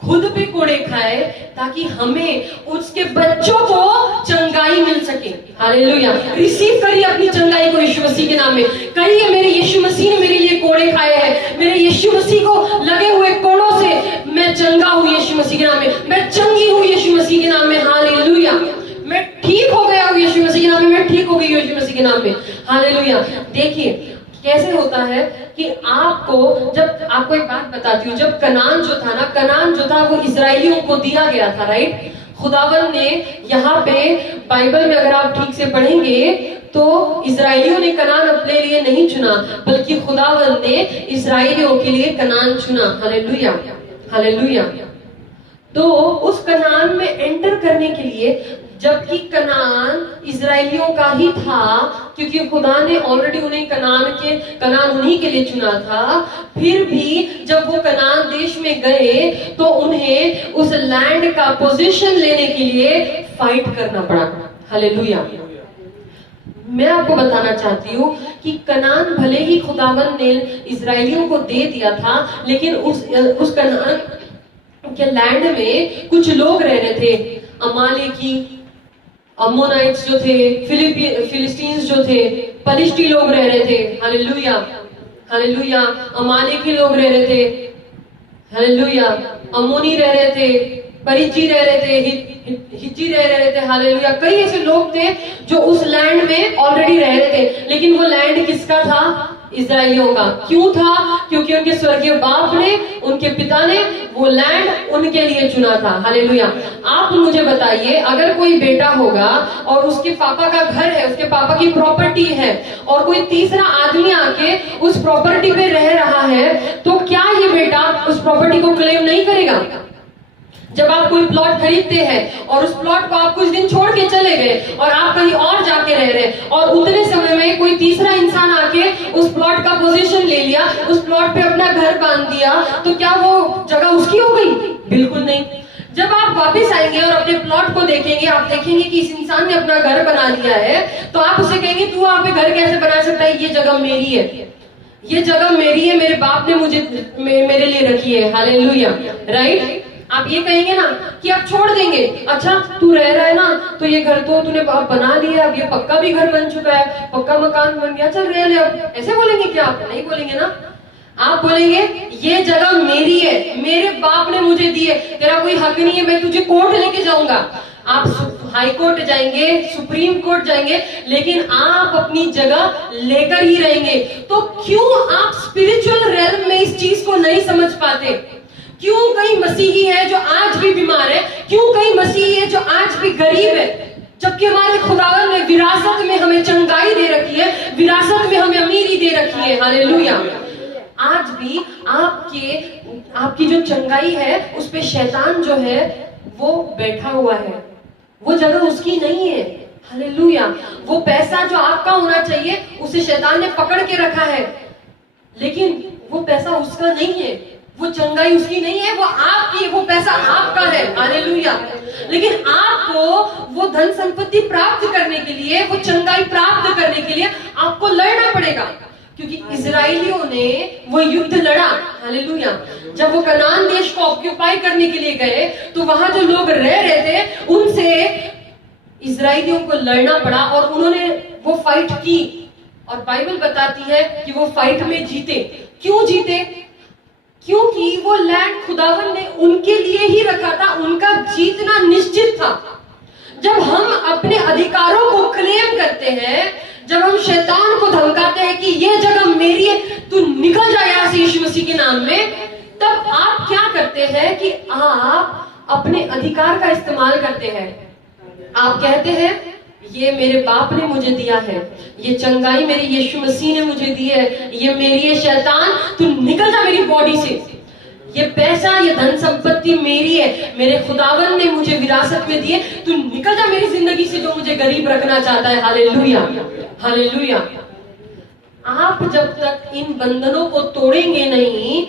खुद पे कोड़े खाए, ताकि हमें उसके बच्चों को चंगाई मिल सके। हालेलुया। रिसीव करिए अपनी चंगाई को यीशु मसीह के नाम में। कहिए, मेरे यीशु मसीह ने मेरे लिए कोड़े खाए हैं, मेरे यीशु मसीह को लगे हुए कोड़ों से मैं चंगा हूं यीशु मसीह के नाम में, मैं चंगी हूं यीशु मसीह के नाम में। हालेलुया। मैं ठीक हो गया हूं यीशु मसीह के नाम में, मैं ठीक हो गई यीशु मसीह के नाम में। हालेलुया। देखिए कैसे होता है कि जब आपको एक बात बताती हूँ, जब कनान जो था वो इजरायलियों को दिया गया था, राइट? खुदावन ने यहाँ पे बाइबल में अगर आप ठीक से पढ़ेंगे तो इजरायलियों ने कनान अपने लिए नहीं चुना, बल्कि खुदावन ने इजरायलियों के लिए कनान चुना। हालेलुया। हालेलुया। तो उस कनान में एंटर करने के लिए, जबकि कनान इजरायलियों का ही था, क्योंकि खुदा ने ऑलरेडी उन्हें कनान उन्हीं के लिए चुना था, फिर भी जब वो कनान देश में गए तो उन्हें उस लैंड का पोजीशन लेने के लिए फाइट करना पड़ा। हालेलुया। मैं आपको बताना चाहती हूँ कि कनान भले ही खुदावन ने इजरायलियों को दे दिया था, लेकिन उस कनान के लैंड में कुछ लोग रह रहे थे। अमालेकी, अम्मोनाइट्स जो थे, फिलिस्तीन्स जो थे, पलिश्ती लोग रह रहे थे। हालेलुया। हालेलुया। अमालेकी लोग रह रहे थे। हालेलुया। अम्मोनी रह रहे थे, परिची रह रहे थे, हिज्जी रह रहे थे। हालेलुया। कई ऐसे लोग थे जो उस लैंड में ऑलरेडी रह रहे थे, लेकिन वो लैंड किसका था? इजरायलियों का। क्यों था? क्योंकि उनके स्वर्गीय बाप ने, उनके पिता ने वो लैंड उनके लिए चुना था। हालेलुया। आप मुझे बताइए, अगर कोई बेटा होगा और उसके पापा का घर है, उसके पापा की प्रॉपर्टी है, और कोई तीसरा आदमी आके उस प्रॉपर्टी पे रह रहा है, तो क्या ये बेटा उस प्रॉपर्टी को क्लेम नहीं करेगा? जब आप कोई प्लॉट खरीदते हैं और उस प्लॉट को आप कुछ दिन छोड़ के चले गए और आप कहीं और जाके रह रहे, और उतने समय में कोई तीसरा इंसान आके उस प्लॉट का पोजीशन ले लिया, उस प्लॉट पे अपना घर बांध दिया, तो क्या वो जगह उसकी हो गई? बिल्कुल नहीं। जब आप वापस आएंगे और अपने प्लॉट को देखेंगे, आप देखेंगे कि इस इंसान ने अपना घर बना लिया है, तो आप उसे कहेंगे, तू वहां पे घर कैसे बना सकता है? ये जगह मेरी है, ये जगह मेरी है, मेरे बाप ने मेरे लिए रखी है। हालेलुया। राइट? आप ये कहेंगे ना कि आप छोड़ देंगे, अच्छा तू रह रहा है ना, तो ये घर तो तूने बना लिया, अब ये पक्का भी घर बन चुका है, पक्का मकान बन गया, चल रह ले अब। ऐसे बोलेंगे क्या? आप नहीं बोलेंगे ना। आप बोलेंगे, ये जगह मेरी है, मेरे बाप ने मुझे दी है, तेरा कोई हक नहीं है, मैं तुझे कोर्ट लेके जाऊंगा। आप हाई कोर्ट जाएंगे, सुप्रीम कोर्ट जाएंगे, लेकिन आप अपनी जगह लेकर ही रहेंगे। तो क्यों आप स्पिरिचुअल रेल्म में इस चीज को नहीं समझ पाते? क्यों कई मसीही है जो आज भी बीमार है? क्यों कई मसीही है जो आज भी गरीब है? जबकि हमारे खुदावन ने विरासत में हमें चंगाई दे रखी है, विरासत में हमें अमीरी दे रखी है। हालेलुया। आज भी आपकी जो चंगाई है उस पे शैतान जो है वो बैठा हुआ है, वो जगह उसकी नहीं है। हालेलुया। वो पैसा जो आपका होना चाहिए उसे शैतान ने पकड़ के रखा है, लेकिन वो पैसा उसका नहीं है, वो चंगाई उसकी नहीं है, वो आपकी, वो पैसा आपका है। हालेलुया। लेकिन आपको वो धन संपत्ति प्राप्त करने के लिए, वो चंगाई प्राप्त करने के लिए आपको लड़ना पड़ेगा, क्योंकि इजरायलियों ने वो युद्ध लड़ा। हालेलुया। जब वो कनान देश को ऑक्यूपाई करने के लिए गए, तो वहां जो लोग रह रहे थे उनसे इजरायलियों को लड़ना पड़ा, और उन्होंने वो फाइट की, और बाइबल बताती है कि वो फाइट में जीते। क्यों जीते? क्योंकि वो लैंड खुदावन ने उनके लिए ही रखा था, उनका जीतना निश्चित था। जब हम अपने अधिकारों को क्लेम करते हैं, जब हम शैतान को धमकाते हैं कि ये जगह मेरी है, तू निकल जा यहां से यीशु मसीह के नाम में, तब आप क्या करते हैं कि आप अपने अधिकार का इस्तेमाल करते हैं। आप कहते हैं ये मेरे बाप ने मुझे दिया है, ये चंगाई मेरे यीशु मसीह ने मुझे दी है, ये मेरी है। शैतान तू निकल जा मेरी बॉडी से, ये पैसा ये धन संपत्ति मेरी है, मेरे खुदावन ने मुझे विरासत में दी है, तू निकल जा मेरी जिंदगी से जो मुझे गरीब रखना चाहता है। Hallelujah, hallelujah. आप जब तक इन बंधनों को तोड़ेंगे नहीं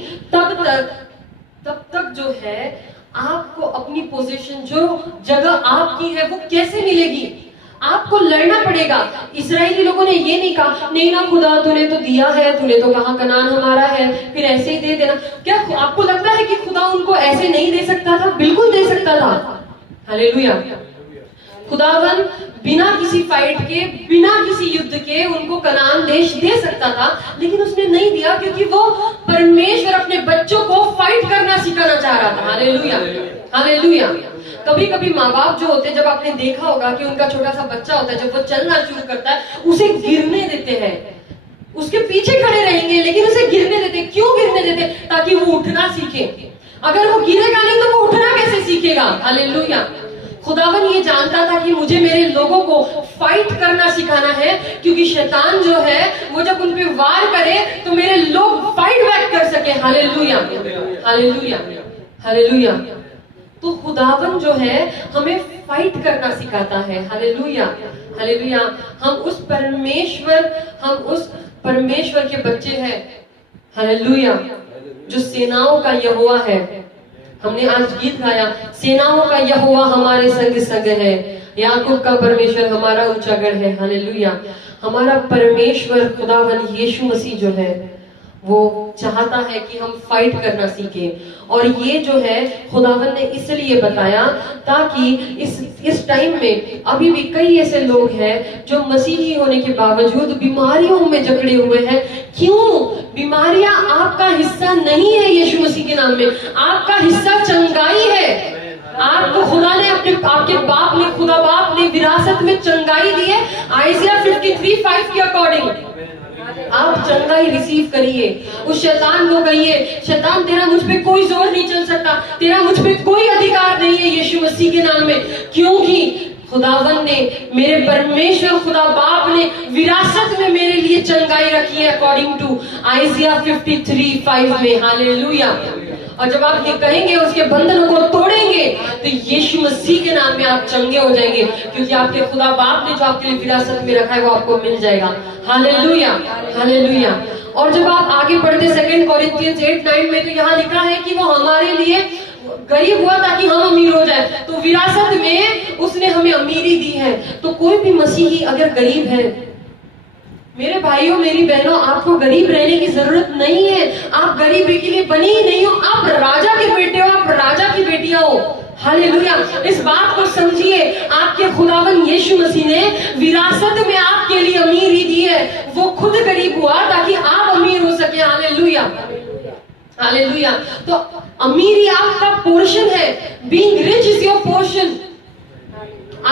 तब तक जो है आपको अपनी पोजीशन, जो जगह आपकी है, वो कैसे मिलेगी? आपको लड़ना पड़ेगा। इस्राएली लोगों ने ये नहीं कहा नहीं ना खुदा तूने तो दिया है, तूने तो कहा कनान हमारा है, फिर ऐसे ही दे देना। क्या आपको लगता है कि खुदा उनको ऐसे नहीं दे सकता था? बिल्कुल दे सकता था। हालेलुया। खुदावन बिना किसी फाइट के, बिना किसी युद्ध के उनको कनान देश दे सकता था, लेकिन उसने नहीं दिया क्योंकि वो परमेश्वर अपने बच्चों को फाइट करना सिखाना चाह रहा था। Hallelujah, hallelujah. कभी कभी माँ बाप जो होते हैं, जब आपने देखा होगा कि उनका छोटा सा बच्चा होता है, जब वो चलना शुरू करता है उसे गिरने देते हैं, उसके पीछे खड़े रहेंगे लेकिन उसे गिरने देते। क्यों गिरने देते? ताकि वो उठना सीखे। अगर वो गिरेगा नहीं तो वो उठना कैसे सीखेगा? हालेलुया। खुदावन ये जानता था कि मुझे मेरे लोगों को फाइट करना सिखाना है, क्योंकि शैतान जो है वो जब उन पे वार करे तो मेरे लोग फाइट बैक कर सके। Hallelujah, hallelujah, hallelujah. तो खुदावन जो है हमें फाइट करना सिखाता है। Hallelujah, hallelujah. हम उस परमेश्वर के बच्चे हैं। हालेलुया, जो सेनाओं का यहोवा है। हमने आज गीत गाया, सेनाओं का यहोवा हमारे संग संग है, याकूब का परमेश्वर हमारा ऊंचा गढ़ है। हालेलुया। हमारा परमेश्वर खुदावन यीशु मसीह जो है वो चाहता है कि हम फाइट करना सीखें। और ये जो है खुदावन ने इसलिए बताया ताकि इस टाइम में अभी भी कई ऐसे लोग हैं जो मसीही होने के बावजूद बीमारियों में जकड़े हुए हैं। क्यों? बीमारियां आपका हिस्सा नहीं है यीशु मसीह के नाम में, आपका हिस्सा चंगाई है। आपको खुदा ने आपके बाप ने, खुदा बाप ने विरासत में चंगाई दी है। आइज़िया 53:5 के अकॉर्डिंग आप चंगाई रिसीव करिए। उस शैतान को कहिए, शैतान तेरा मुझ पे कोई जोर नहीं चल सकता, तेरा मुझ पे कोई अधिकार नहीं है यीशु मसीह के नाम में, क्योंकि खुदावन ने, मेरे परमेश्वर खुदा बाप ने विरासत में मेरे लिए चंगाई रखी है अकॉर्डिंग टू आइज़िया 53:5 में। हालेलुया। और जब आप ये कहेंगे, उसके बंधनों को तोड़ेंगे, तो यीशु मसीह के नाम में आप चंगे हो जाएंगे, क्योंकि आपके खुदा बाप ने जो आपके लिए विरासत में रखा है वो आपको मिल जाएगा। Hallelujah, hallelujah. और जब आप आगे पढ़ते 2 कोरिन्थियंस 8:9 में, तो यहाँ लिखा है कि वो हमारे लिए गरीब हुआ ताकि हम अमीर हो जाए। तो विरासत में उसने हमें अमीरी दी है। तो कोई भी मसीही अगर गरीब है, मेरे भाइयों मेरी बहनों, आपको गरीब रहने की जरूरत नहीं है। आप गरीबी के लिए बनी ही नहीं हो, आप राजा के बेटे हो, आप राजा की बेटियां हो। हालेलुया। इस बात को समझिए, आपके खुदावन यीशु मसीह ने विरासत में आपके लिए अमीरी दी है। वो खुद गरीब हुआ ताकि आप अमीर हो सके। Hallelujah, hallelujah. तो अमीरी आपका पोर्शन है। Being rich is your portion.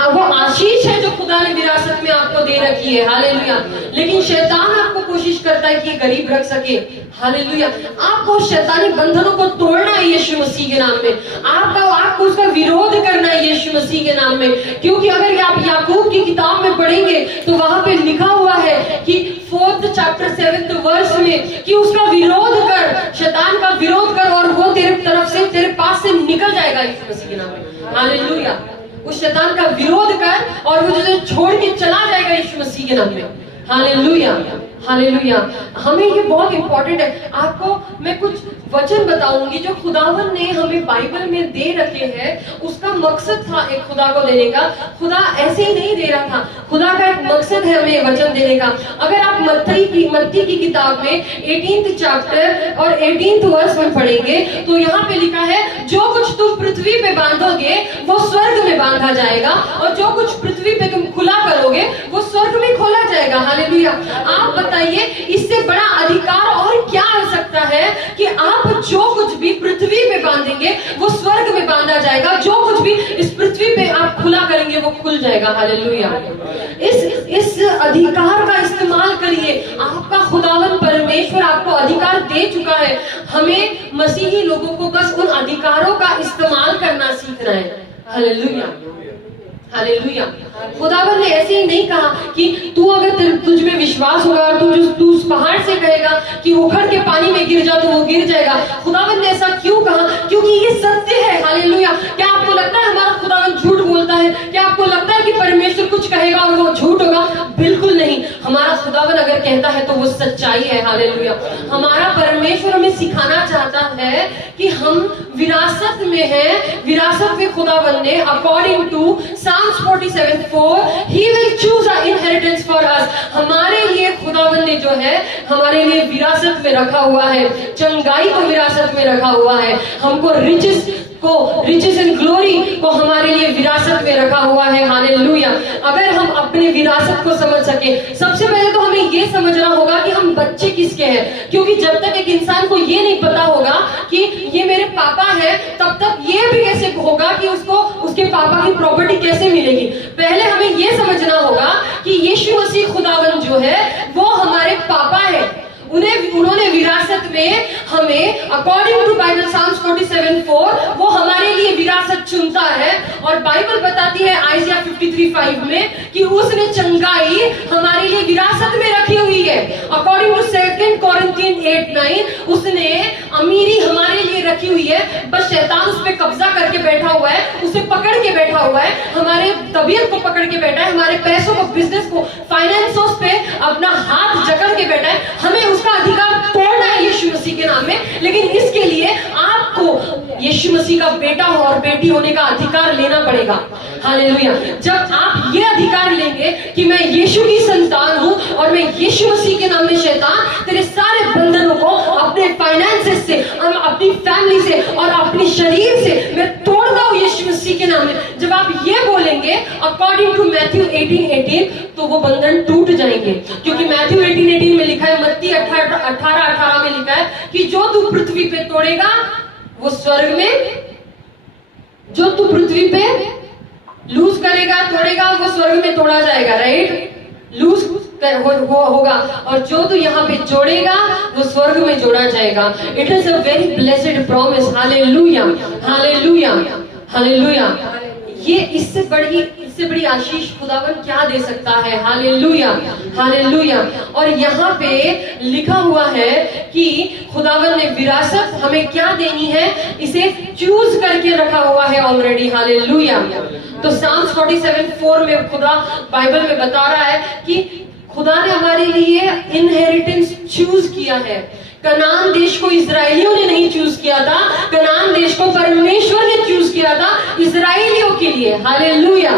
वो आशीष है जो खुदा ने विरासत में आपको दे रखी है। हालेलुया। लेकिन शैतान आपको कोशिश करता है कि गरीब रख सके। हालेलुया। आपको शैतानी बंधनों को तोड़ना है यीशु मसीह के नाम में। आपको उसका विरोध करना है यीशु मसीह के नाम में, क्योंकि अगर आप याकूब की किताब में पढ़ेंगे तो वहां पे लिखा हुआ है कि 4th chapter 7th verse में कि उसका विरोध कर, शैतान का विरोध कर और वो तेरे तरफ से, तेरे पास से निकल जाएगा यीशु मसीह के नाम में। हालेलुया। उस शैतान का विरोध कर और वो तुझे छोड़ के चला जाएगा यीशु मसीह के नाम में। Hallelujah, hallelujah. हमें ये बहुत इंपॉर्टेंट है। आपको मैं कुछ वचन बताऊंगी जो खुदावन ने हमें बाइबल में दे रखे हैं। उसका मकसद था एक खुदा को देने का। खुदा ऐसे ही नहीं दे रहा था, खुदा का एक मकसद है हमें वचन देने का। अगर आप मत्ती की किताब में 18th चैप्टर और 18th वर्स में पढ़ेंगे तो यहाँ पे लिखा है, जो कुछ तुम पृथ्वी पे बांधोगे वो स्वर्ग में बांधा जाएगा, और जो कुछ पृथ्वी पे तुम खुला करोगे वो स्वर्ग में खोला जाएगा। हालेलुया। आप बताइए, इससे बड़ा अधिकार और क्या हो सकता है कि आप जो कुछ भी पृथ्वी पे बांधेंगे वो स्वर्ग में बांधा जाएगा, जो कुछ भी इस पृथ्वी पे आप खुला करेंगे वो खुल जाएगा। हालेलुया। इस अधिकार का इस्तेमाल करिए। आपका खुदावन परमेश्वर आपको अधिकार दे चुका है। हमें मसीही लोगों को बस उन अधिकारों का इस्तेमाल करना सीखना है। Hallelujah, hallelujah. खुदावन ने ऐसे ही नहीं कहा कि तू अगर तुझ में विश्वास होगा और तू उस पहाड़ से कहेगा कि उखड़ के पानी में गिर जा तो वो गिर जाएगा। खुदावन ने ऐसा क्यों कहा? क्योंकि ये सत्य है। हालेलुया। क्या आपको लगता है हमारा खुदावन झूठ बोलता है? क्या आपको लगता है कि परमेश्वर कुछ कहेगा और वो झूठ होगा? बिल्कुल नहीं। हमारा खुदावन अगर कहता है तो वो सच्चाई है। हालेलुया। हमारा परमेश्वर हमें सिखाना चाहता है कि हम विरासत में हैं। विरासत में खुदावन ने according to Psalms 47:4 He will choose our inheritance for us। हमारे लिए खुदावन ने जो है हमारे लिए विरासत में रखा हुआ है, चंगाई को विरासत में रखा हुआ है, हमको रिचेस एंड ग्लोरी को हमारे लिए विरासत में रखा हुआ है। हालेलुया। अगर हम अपने विरासत को समझ सके, सबसे पहले तो हमें ये समझना होगा कि हम बच्चे किसके हैं। क्योंकि जब तक एक इंसान को ये नहीं पता होगा कि ये मेरे पापा है, तब तक ये भी कैसे होगा कि उसको उसके पापा की प्रॉपर्टी कैसे मिलेगी। पहले हमें ये समझना होगा कि यीशु मसीह खुदावन जो है वो हमारे पापा है। उन्होंने विरासत में हमें अकॉर्डिंग टू बाइबल Psalms 47:4 वो हमारे लिए विरासत चुनता है। और बाइबल बताती है आइज़िया 53:5 में कि उसने चंगाई हमारे लिए विरासत में रखी हुई है। अकॉर्डिंग टू 2 Corinthians 8:9 उसने अमीरी हमारे लिए रखी हुई है। बस शैतान उस पर कब्जा करके बैठा हुआ है, उसे पकड़ के बैठा हुआ है, हमारे तबीयत को पकड़ के बैठा है, हमारे पैसों को, बिजनेस को, फाइनेंसों पे अपना हाथ जकड़ के बैठा है। हमें उसका अधिकार तोड़ना है यीशु मसीह के नाम में। लेकिन इसके लिए आपको यीशु मसीह का बेटा हो और बेटी होने का अधिकार लेना पड़ेगा। हालेलुया। जब आप ये अधिकार लेंगे कि मैं यीशु की संतान हूं और मैं यीशु मसीह के नाम में शैतान तेरे सारे बंधनों को अपने फाइनेंसेस से, अपनी फैमिली से और अपने शरीर से मैं तोड़ता हूं यीशु मसीह के नाम में। जब आप ये बोलेंगे अकॉर्डिंग टू मैथ्यू 18:18 तो वो बंधन टूट जाएंगे। क्योंकि मैथ्यू 18:18 में लिखा है, मत्ती 18:18 में लिखा है कि जो तू पृथ्वी पे तोड़ेगा वो स्वर्ग में, जो तू पृथ्वी पे लूज करेगा, तोड़ेगा, वो स्वर्ग में तोड़ा जाएगा। राइट? लूज होगा। और जो तू यहाँ पे जोड़ेगा वो स्वर्ग में जोड़ा जाएगा। It is a very blessed promise. Hallelujah. Hallelujah. Hallelujah. ये इससे बड़ी आशीष खुदावन क्या दे सकता है। हालेलुया। हालेलुया। और यहाँ पे लिखा हुआ है कि खुदावन ने विरासत हमें क्या देनी है, इसे चूज करके रखा हुआ है ऑलरेडी। हालेलुया। तो Psalms 47:4 में खुदा बाइबल में बता रहा है कि खुदा ने हमारे लिए इनहेरिटेंस चूज किया है। कनान देश को इजराइलियों ने नहीं चूज किया था, कनान देश को परमेश्वर ने चूज किया था इजराइलियों के लिए। हालेलुया।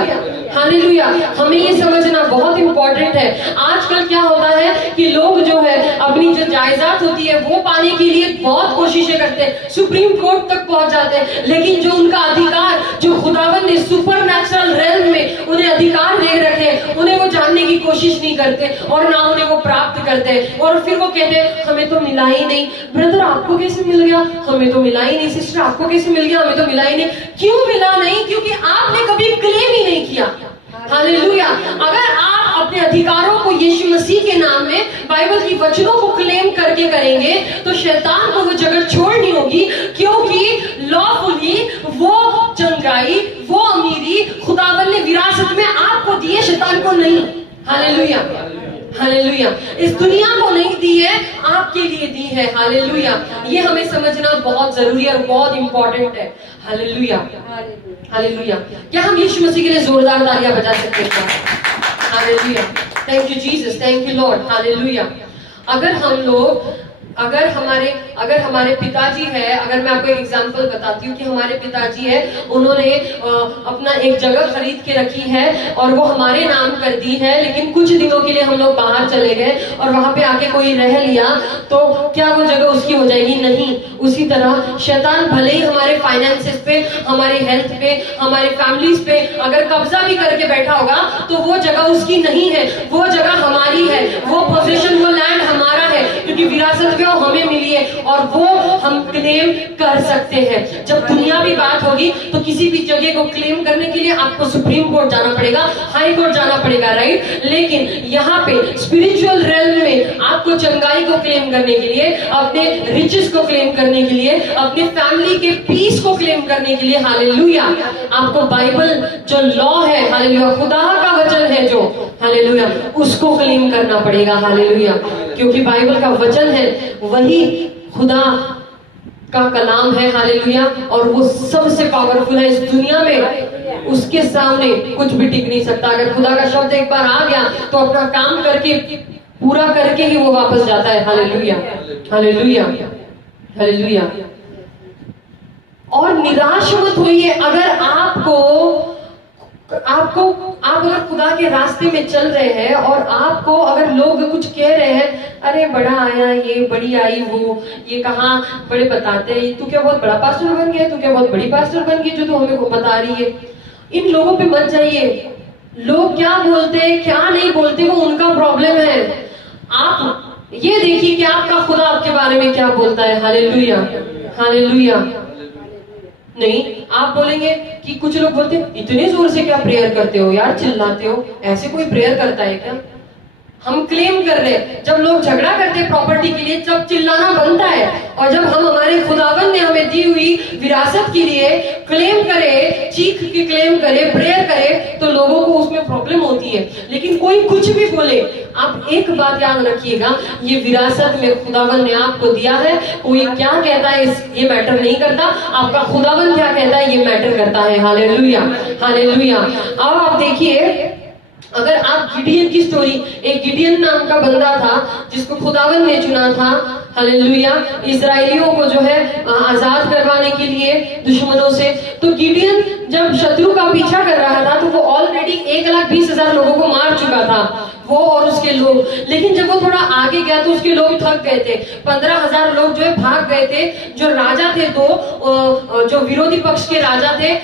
हालेलुया। हमें ये समझना बहुत इंपॉर्टेंट है। आजकल क्या होता है कि लोग जो है अपनी जो जायदाद होती है वो पाने के लिए बहुत कोशिशें करते हैं, सुप्रीम कोर्ट तक पहुंच जाते हैं, लेकिन जो उनका अधिकार, जो खुदावन ने सुपर नेचुरल रेल्म में उन्हें अधिकार दे रखे, उन्हें वो जानने की कोशिश नहीं करते और ना उन्हें वो प्राप्त करते। और फिर वो कहते हैं हमें तो मिला ही नहीं। ब्रदर आपको कैसे मिल गया? हमें तो मिला ही नहीं। सिस्टर आपको कैसे मिल गया? हमें तो मिला ही नहीं। क्यों मिला नहीं? क्योंकि आपने कभी क्लेम ही नहीं किया। हालेलुया। अगर आप अपने अधिकारों को यीशु मसीह के नाम में बाइबल की वचनों को क्लेम करके करेंगे तो शैतान को वो जगह छोड़नी होगी। क्योंकि लॉफुली वो चंगाई, वो अमीरी खुदावन ने विरासत में आपको दी है, शैतान को नहीं। हालेलुया। हालेलुया। इस दुनिया को नहीं दी है, आपके लिए दी है। हालेलुया। ये हमें समझना बहुत जरूरी है और बहुत इंपॉर्टेंट है। हालेलुया। हालेलुया। क्या हम यीशु मसीह के लिए जोरदार तालियां बजा सकते हैं? Hallelujah. Thank you Jesus, thank you Lord. Hallelujah. अगर हमारे पिताजी है, अगर मैं आपको एक एग्जांपल बताती हूँ कि हमारे पिताजी है, उन्होंने अपना एक जगह खरीद के रखी है और वो हमारे नाम कर दी है, लेकिन कुछ दिनों के लिए हम लोग बाहर चले गए और वहां पे आके कोई रह लिया तो क्या वो जगह उसकी हो जाएगी? नहीं। उसी तरह शैतान भले ही हमारे फाइनेंसेस पे, हमारी हेल्थ पे, हमारी फैमिलीज पे अगर कब्जा भी करके बैठा होगा तो वो जगह उसकी नहीं है, वो जगह हमारी है, वो पोजीशन, वो लैंड हमारा है, क्योंकि विरासत में हमें मिली है। और वो हम क्लेम कर सकते हैं। जब दुनियावी बात होगी तो किसी भी जगह को क्लेम करने के लिए आपको सुप्रीम कोर्ट जाना पड़ेगा, हाई कोर्ट जाना पड़ेगा, राइट। लेकिन यहाँ पे स्पिरिचुअल रेल्म में आपको चंगाई को क्लेम करने के लिए, अपने रिचेस को क्लेम करने के लिए, अपने फैमिली के पीस को क्लेम करने के लिए, हालेलुया, आपको बाइबल जो लॉ है, हालेलुया, खुदा का वचन है जो, हालेलुया, उसको क्लेम करना पड़ेगा, हालेलुया, क्योंकि बाइबल का वचन है वही खुदा का कलाम है, हालेलुया, और वो सबसे पावरफुल है इस दुनिया में। उसके सामने कुछ भी टिक नहीं सकता। अगर खुदा का शब्द एक बार आ गया तो अपना काम करके पूरा करके ही वो वापस जाता है, हालेलुया, हालेलुया, हालेलुया। और निराश मत होइए अगर आप अगर खुदा के रास्ते में चल रहे हैं और आपको अगर लोग कुछ कह रहे हैं, अरे बड़ा आया ये, बड़ी आई वो, ये कहाँ बड़े बताते हैं, तू क्या बहुत बड़ा पास्टर बन गया, तू क्या बहुत बड़ी पास्टर बन गई जो तू हमें को बता रही है। इन लोगों पे मत जाइए। लोग क्या बोलते हैं क्या नहीं बोलते वो उनका प्रॉब्लम है। आप ये देखिए कि आपका खुदा आपके बारे में क्या बोलता है, हालेलुया, हालेलुया। नहीं, आप बोलेंगे कि कुछ लोग बोलते हैं इतने जोर से क्या प्रेयर करते हो यार, चिल्लाते हो, ऐसे कोई प्रेयर करता है क्या? हम क्लेम कर रहे हैं। जब लोग झगड़ा करते हैं प्रॉपर्टी के लिए, जब चिल्लाना बनता है, और जब हम हमारे खुदावन ने हमें दी हुई विरासत के लिए क्लेम करे, चीख के क्लेम करे, प्रेयर करे, तो लोगों को उसमें प्रॉब्लम होती है। लेकिन कोई कुछ भी बोले, आप एक बात याद रखिएगा, ये विरासत में खुदावन ने आपको दिया है। कोई क्या कहता है ये मैटर नहीं करता, आपका खुदावन क्या कहता है ये मैटर करता है, हालेलुया, हालेलुया। अब आप देखिए, अगर आप गिडियन की स्टोरी, एक गिडियन नाम का बंदा था जिसको खुदावन ने चुना था, हालेलुया, इजराइलियों को जो है आजाद करवाने के लिए दुश्मनों से। तो गिडियन जब शत्रु का पीछा कर रहा था तो वो ऑलरेडी 1,20,000 लोगों को मार चुका था, वो और उसके लोग। लेकिन जब वो थोड़ा आगे गया तो उसके लोग थक गए थे। 15,000 लोग जो है भाग गए थे। जो राजा थे, दो जो विरोधी पक्ष के राजा थे,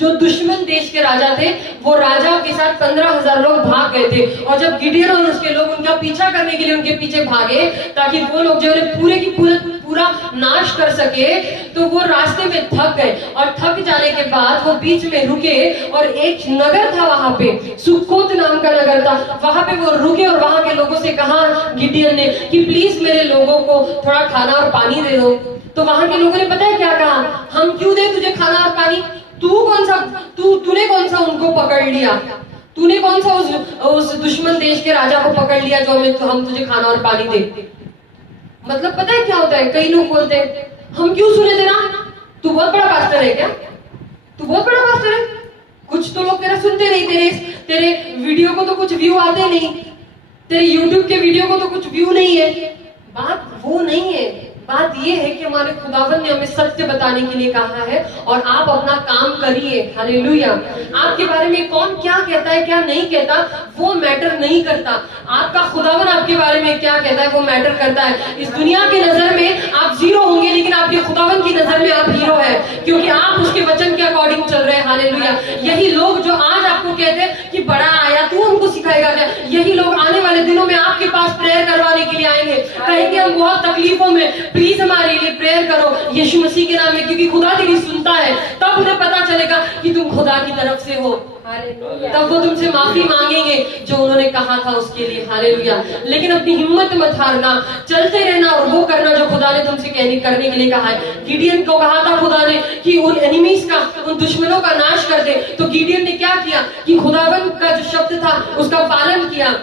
जो दुश्मन देश के राजा थे, वो राजाओं के साथ 15,000 लोग भाग गए थे। और जब गिडियन और उसके लोग उनका पीछा करने के लिए उनके पीछे भागे ताकि वो लोग जो है पूरे की पूरा नाश कर सके, तो वो रास्ते में थक गए। और थक जाने के बाद वो बीच में रुके और एक नगर था वहां पे, सुक्कोत नाम का नगर था, वहां पे वो रुके और वहां के लोगों से कहा गिडियन ने कि प्लीज मेरे लोगों को थोड़ा खाना और पानी दे दो। तो वहां के लोगों ने पता है क्या कहा, हम क्यों दे तुझे खाना और पानी, तूने कौन सा उनको पकड़ लिया, तूने कौन सा उस दुश्मन देश के राजा को पकड़ लिया जो हम तुझे खाना और पानी दे। मतलब पता है क्या होता है, कई लोग बोलते हैं हम क्यों सुने तेरा, तू बहुत बड़ा पास्टर है क्या, तू बहुत बड़ा पास्टर है, कुछ तो लोग तेरा सुनते नहीं, तेरे वीडियो को तो कुछ व्यू आते नहीं, तेरे यूट्यूब के वीडियो को तो कुछ व्यू नहीं है। बात वो नहीं है, बात ये है कि हमारे खुदावन ने हमें सत्य बताने के लिए कहा है और आप अपना काम करिए, हालेलुया। आपके बारे में कौन क्या कहता है क्या नहीं कहता वो मैटर नहीं करता, आपका खुदावन आपके बारे में क्या कहता है वो मैटर करता है। इस दुनिया की नजर में आप जीरो होंगे, लेकिन आपके खुदावन की नजर में आप हीरो है, क्योंकि आप उसके वचन के अकॉर्डिंग चल रहे हैं, हालेलुया। यही लोग जो आज आपको कहते हैं कि बड़ा आया, तू हमको सिखाएगा क्या, यही लोग आने वाले दिनों में आपके पास प्रेयर करवाने के लिए आएंगे, कहेंगे हम बहुत तकलीफों में, प्लीज हमारे लिए प्रेयर करो यीशु मसीह के नाम में, क्योंकि खुदा तेरी सुनता है। तब उन्हें पता चलेगा कि तुम खुदा की तरफ से हो, तब वो तुमसे माफी मांगेंगे जो उन्होंने कहा था उसके लिए, हालेलुया। लेकिन अपनी हिम्मत मत हारना, चलते रहना और वो करना जो खुदा ने तुमसे करने के लिए कहा है। गिडियन को कहा था खुदा ने कि उन एनिमीज का, उन दुश्मनों का नाश कर दे, तो गिडियन ने क्या किया कि खुदावन का जो शब्द था उसका पालन किया।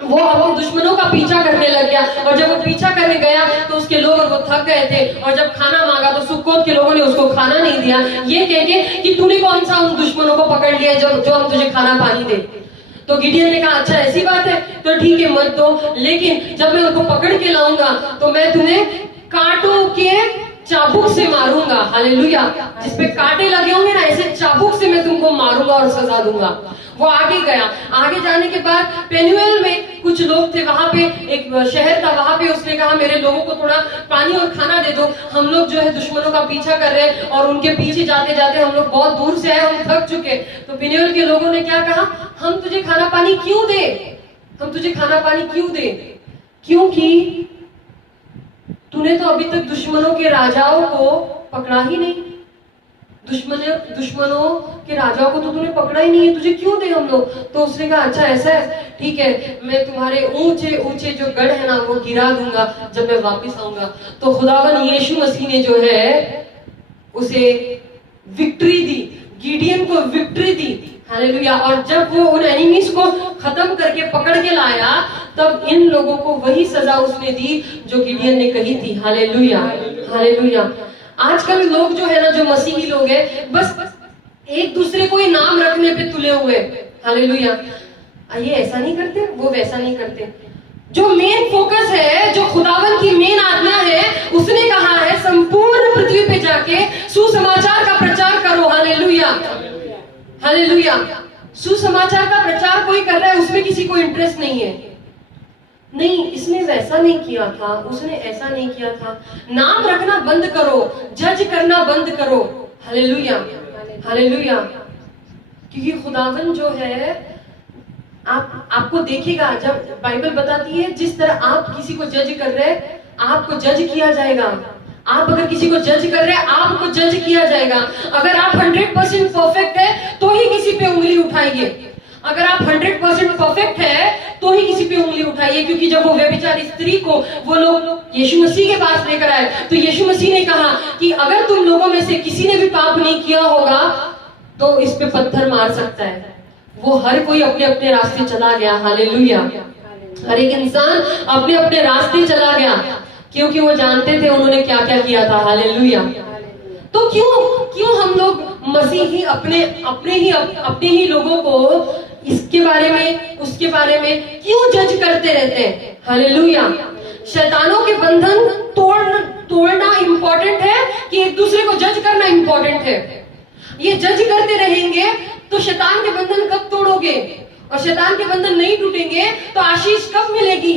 वो अपने दुश्मनों का पीछा करने लग गया, और जब वो पीछा करने गया तो उसके लोग वो थक गए थे, और जब खाना मांगा तो सुक्कोत के लोगों ने उसको खाना नहीं दिया, ये कह के कि तूने कौन सा उन दुश्मनों को पकड़ लिया जो हम तुझे खाना पानी दे। तो गिडियन ने कहा अच्छा ऐसी बात है तो ठीक है मत दो, लेकिन जब मैं उनको पकड़ के लाऊंगा तो मैं तुम्हें कांटों के चाबुक से मारूंगा, हालेलुया। जिसपे कांटे लगे होंगे ना, ऐसे चाबुक से मैं तुमको मारूंगा और सजा दूंगा। वो आगे गया, आगे जाने के बाद पेनुएल में कुछ लोग थे, वहां पे एक शहर था, वहां पे उसने कहा मेरे लोगों को थोड़ा पानी और खाना दे दो, हम लोग जो है दुश्मनों का पीछा कर रहे हैं और उनके पीछे जाते जाते हम लोग बहुत दूर से आए, हम थक चुके। तो पेनुएल के लोगों ने क्या कहा, हम तुझे खाना पानी क्यों दे, हम तुझे खाना पानी क्यों दे, क्योंकि तूने तो अभी तक दुश्मनों के राजाओं को पकड़ा ही नहीं, दुश्मनों के राजाओं को तो तूने पकड़ा ही नहीं है, तुझे क्यों दे हम लोग? तो उसने कहा अच्छा ऐसा है, ठीक है, मैं तुम्हारे ऊंचे ऊंचे जो गढ़ है ना वो गिरा दूंगा जब मैं वापस आऊंगा। तो खुदावन यीशु मसीह ने जो है उसे विक्ट्री दी, गिडियन को विक्ट्री दी। हालेलुया। और जब वो उन एनिमीज को खत्म करके पकड़ के लाया, तब इन लोगों को वही सजा उसने दी जो गिडियन ने कही थी। Hallelujah, hallelujah. आजकल लोग जो है ना, जो मसीही लोग हैं, बस एक दूसरे को ही नाम रखने पे तुले हुए। हालेलुया। ये ऐसा नहीं करते, वो वैसा नहीं करते। जो मेन फोकस है, जो खुदावन की मेन आज्ञा है, उसने कहा है संपूर्ण पृथ्वी पे जाके सुसमाचार का प्रचार करो। Hallelujah, hallelujah. सुसमाचार का प्रचार कोई कर रहा है, उसमें किसी को इंटरेस्ट नहीं है। नहीं, इसने वैसा नहीं किया था, उसने ऐसा नहीं किया था। नाम रखना बंद करो, जज करना बंद करो। Hallelujah, hallelujah. क्योंकि खुदावन जो है आपको देखेगा। जब बाइबल बताती है जिस तरह आप किसी को जज कर रहे हैं, आपको जज किया जाएगा। आप अगर किसी को जज कर रहे हैं, आपको जज किया जाएगा। अगर आप 100% परफेक्ट है तो ही किसी पे उंगली उठाइए। अगर आप 100% परफेक्ट है तो ही किसी पे उंगली उठाइए। क्योंकि जब वो व्यभिचारी स्त्री को वो लोग यीशु मसीह के पास लेकर आए, तो यीशु मसीह ने कहा कि अगर तुम लोगों में से किसी ने भी पाप नहीं किया होगा तो इस पे पत्थर मार सकता है। वो हर कोई अपने अपने रास्ते चला गया। हालेलुया। हर एक इंसान अपने अपने रास्ते चला गया, क्योंकि वो जानते थे उन्होंने क्या क्या किया था। हालेलुया। तो क्यों हम लोग मसीही अपने ही लोगों को इसके बारे में उसके बारे में क्यों जज करते रहते हैं? हालेलुया। शैतानों के बंधन तोड़ना इंपॉर्टेंट है कि एक दूसरे को जज करना इंपॉर्टेंट है? ये जज करते रहेंगे तो शैतान के बंधन कब तोड़ोगे? और शैतान के बंधन नहीं टूटेंगे तो आशीष कब मिलेगी?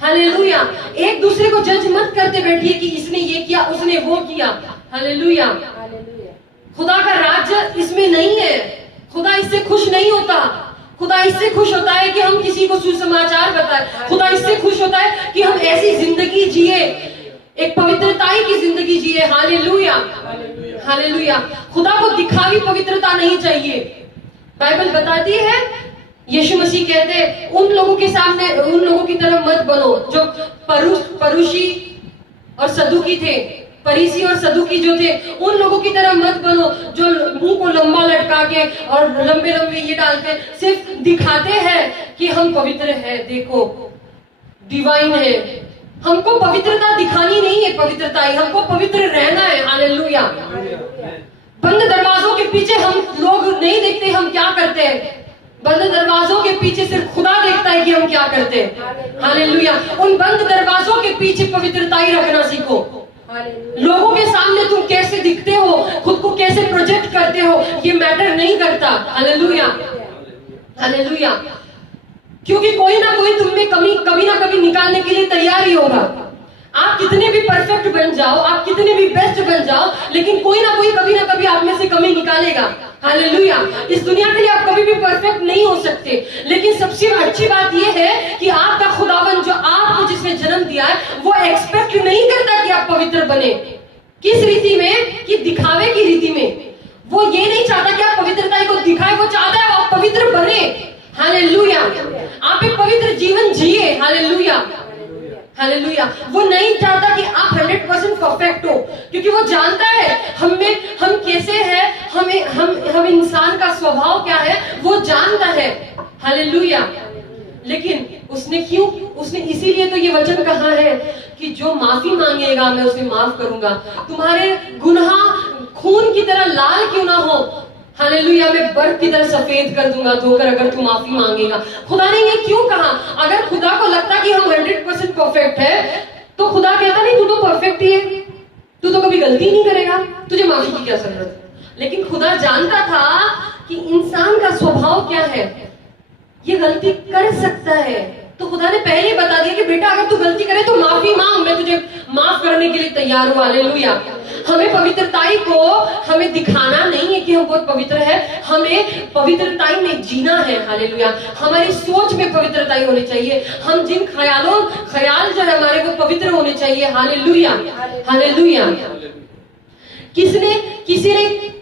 हालेलुया। एक दूसरे को जज मत करते बैठिए कि इसने ये किया, उसने वो किया। हालेलुया। खुदा का राज्य इसमें नहीं है। खुदा इससे खुश नहीं होता। खुदा इससे खुश होता है कि हम किसी को सुसमाचार बताएं। खुदा इससे खुश होता है कि हम ऐसी जिंदगी जिए, एक पवित्रताई की जिंदगी जिए। Hallelujah, hallelujah. खुदा को दिखावी पवित्रता नहीं चाहिए। बाइबल बताती है, यीशु मसीह कहते उन लोगों के सामने, उन लोगों की तरह मत बनो जो परुषी और सदुकी थे। फरीसी और सदुकी जो थे, उन लोगों की तरह मत बनो जो मुंह को लंबा लटका के और लंबे लंबे ये डाल के सिर्फ दिखाते हैं कि हम पवित्र हैं, देखो डिवाइन है। हमको पवित्रता दिखानी नहीं है, पवित्रता ही हमको पवित्र रहना है। हालेलुया। बंद दरवाजों के पीछे हम लोग नहीं देखते हम क्या करते हैं। बंद दरवाजों के पीछे सिर्फ खुदा देखता है कि हम क्या करते हैं। हालेलुया। उन बंद दरवाजों के पीछे पवित्रता ही रखना सीखो। लोगों के सामने तुम कैसे दिखते हो, खुद को कैसे प्रोजेक्ट करते हो, ये मैटर नहीं करता। Hallelujah, hallelujah. क्योंकि कोई ना कोई तुम में कभी ना कभी निकालने के लिए तैयार ही होगा। आप कितने भी परफेक्ट बन जाओ, आप कितने भी बेस्ट बन जाओ, लेकिन कोई ना कोई कभी ना कभी आप में से कमी निकालेगा। हालेलुया। इस दुनिया के लिए आप कभी भी परफेक्ट नहीं हो सकते, लेकिन सबसे अच्छी बात यह है कि आपका खुदावन जो आपको जिसने जन्म दिया है, वो एक्सपेक्ट नहीं करता कि आप पवित्र बने। किस रीति में? कि दिखावे की रीति में। वो ये नहीं चाहता कि आप पवित्रता को दिखाए, वो चाहता है आप पवित्र बने। हालेलुया। आप एक पवित्र जीवन जिए। Hallelujah, hallelujah. वो नहीं चाहता कि आप 100% परफेक्ट हो, क्योंकि वो जानता है हम कैसे हैं, हम इंसान का स्वभाव क्या है, वो जानता है। हालेलुया। लेकिन उसने इसीलिए तो ये वचन कहा है कि जो माफी मांगेगा मैं उसे माफ करूंगा। तुम्हारे गुनाह खून की तरह लाल क्यों ना हो, हालेलुया, मैं बर्फ की तरह सफेद कर दूंगा धोकर, अगर तू माफी मांगेगा। खुदा ने ये क्यों कहा? अगर खुदा को लगता कि हम 100% परफेक्ट है, तो खुदा कहता नहीं तू तो परफेक्ट ही है, तू तो कभी गलती नहीं करेगा, तुझे माफी की क्या जरूरत है। लेकिन खुदा जानता था कि इंसान का स्वभाव क्या है, ये गलती कर सकता है। तो खुदा ने पहले ही बता दिया कि बेटा अगर तू गलती करे तो माफी मांग, मैं तुझे माफ करने के लिए तैयार हूं। हालेलुया, हमें पवित्रताई को हमें दिखाना नहीं है कि हम बहुत पवित्र है, हमें पवित्रताई में जीना है। हालेलुया। हमारी सोच में पवित्रताई होनी चाहिए, हम जिन ख्याल जो है हमारे वो पवित्र होने चाहिए। Hallelujah, hallelujah. किसी ने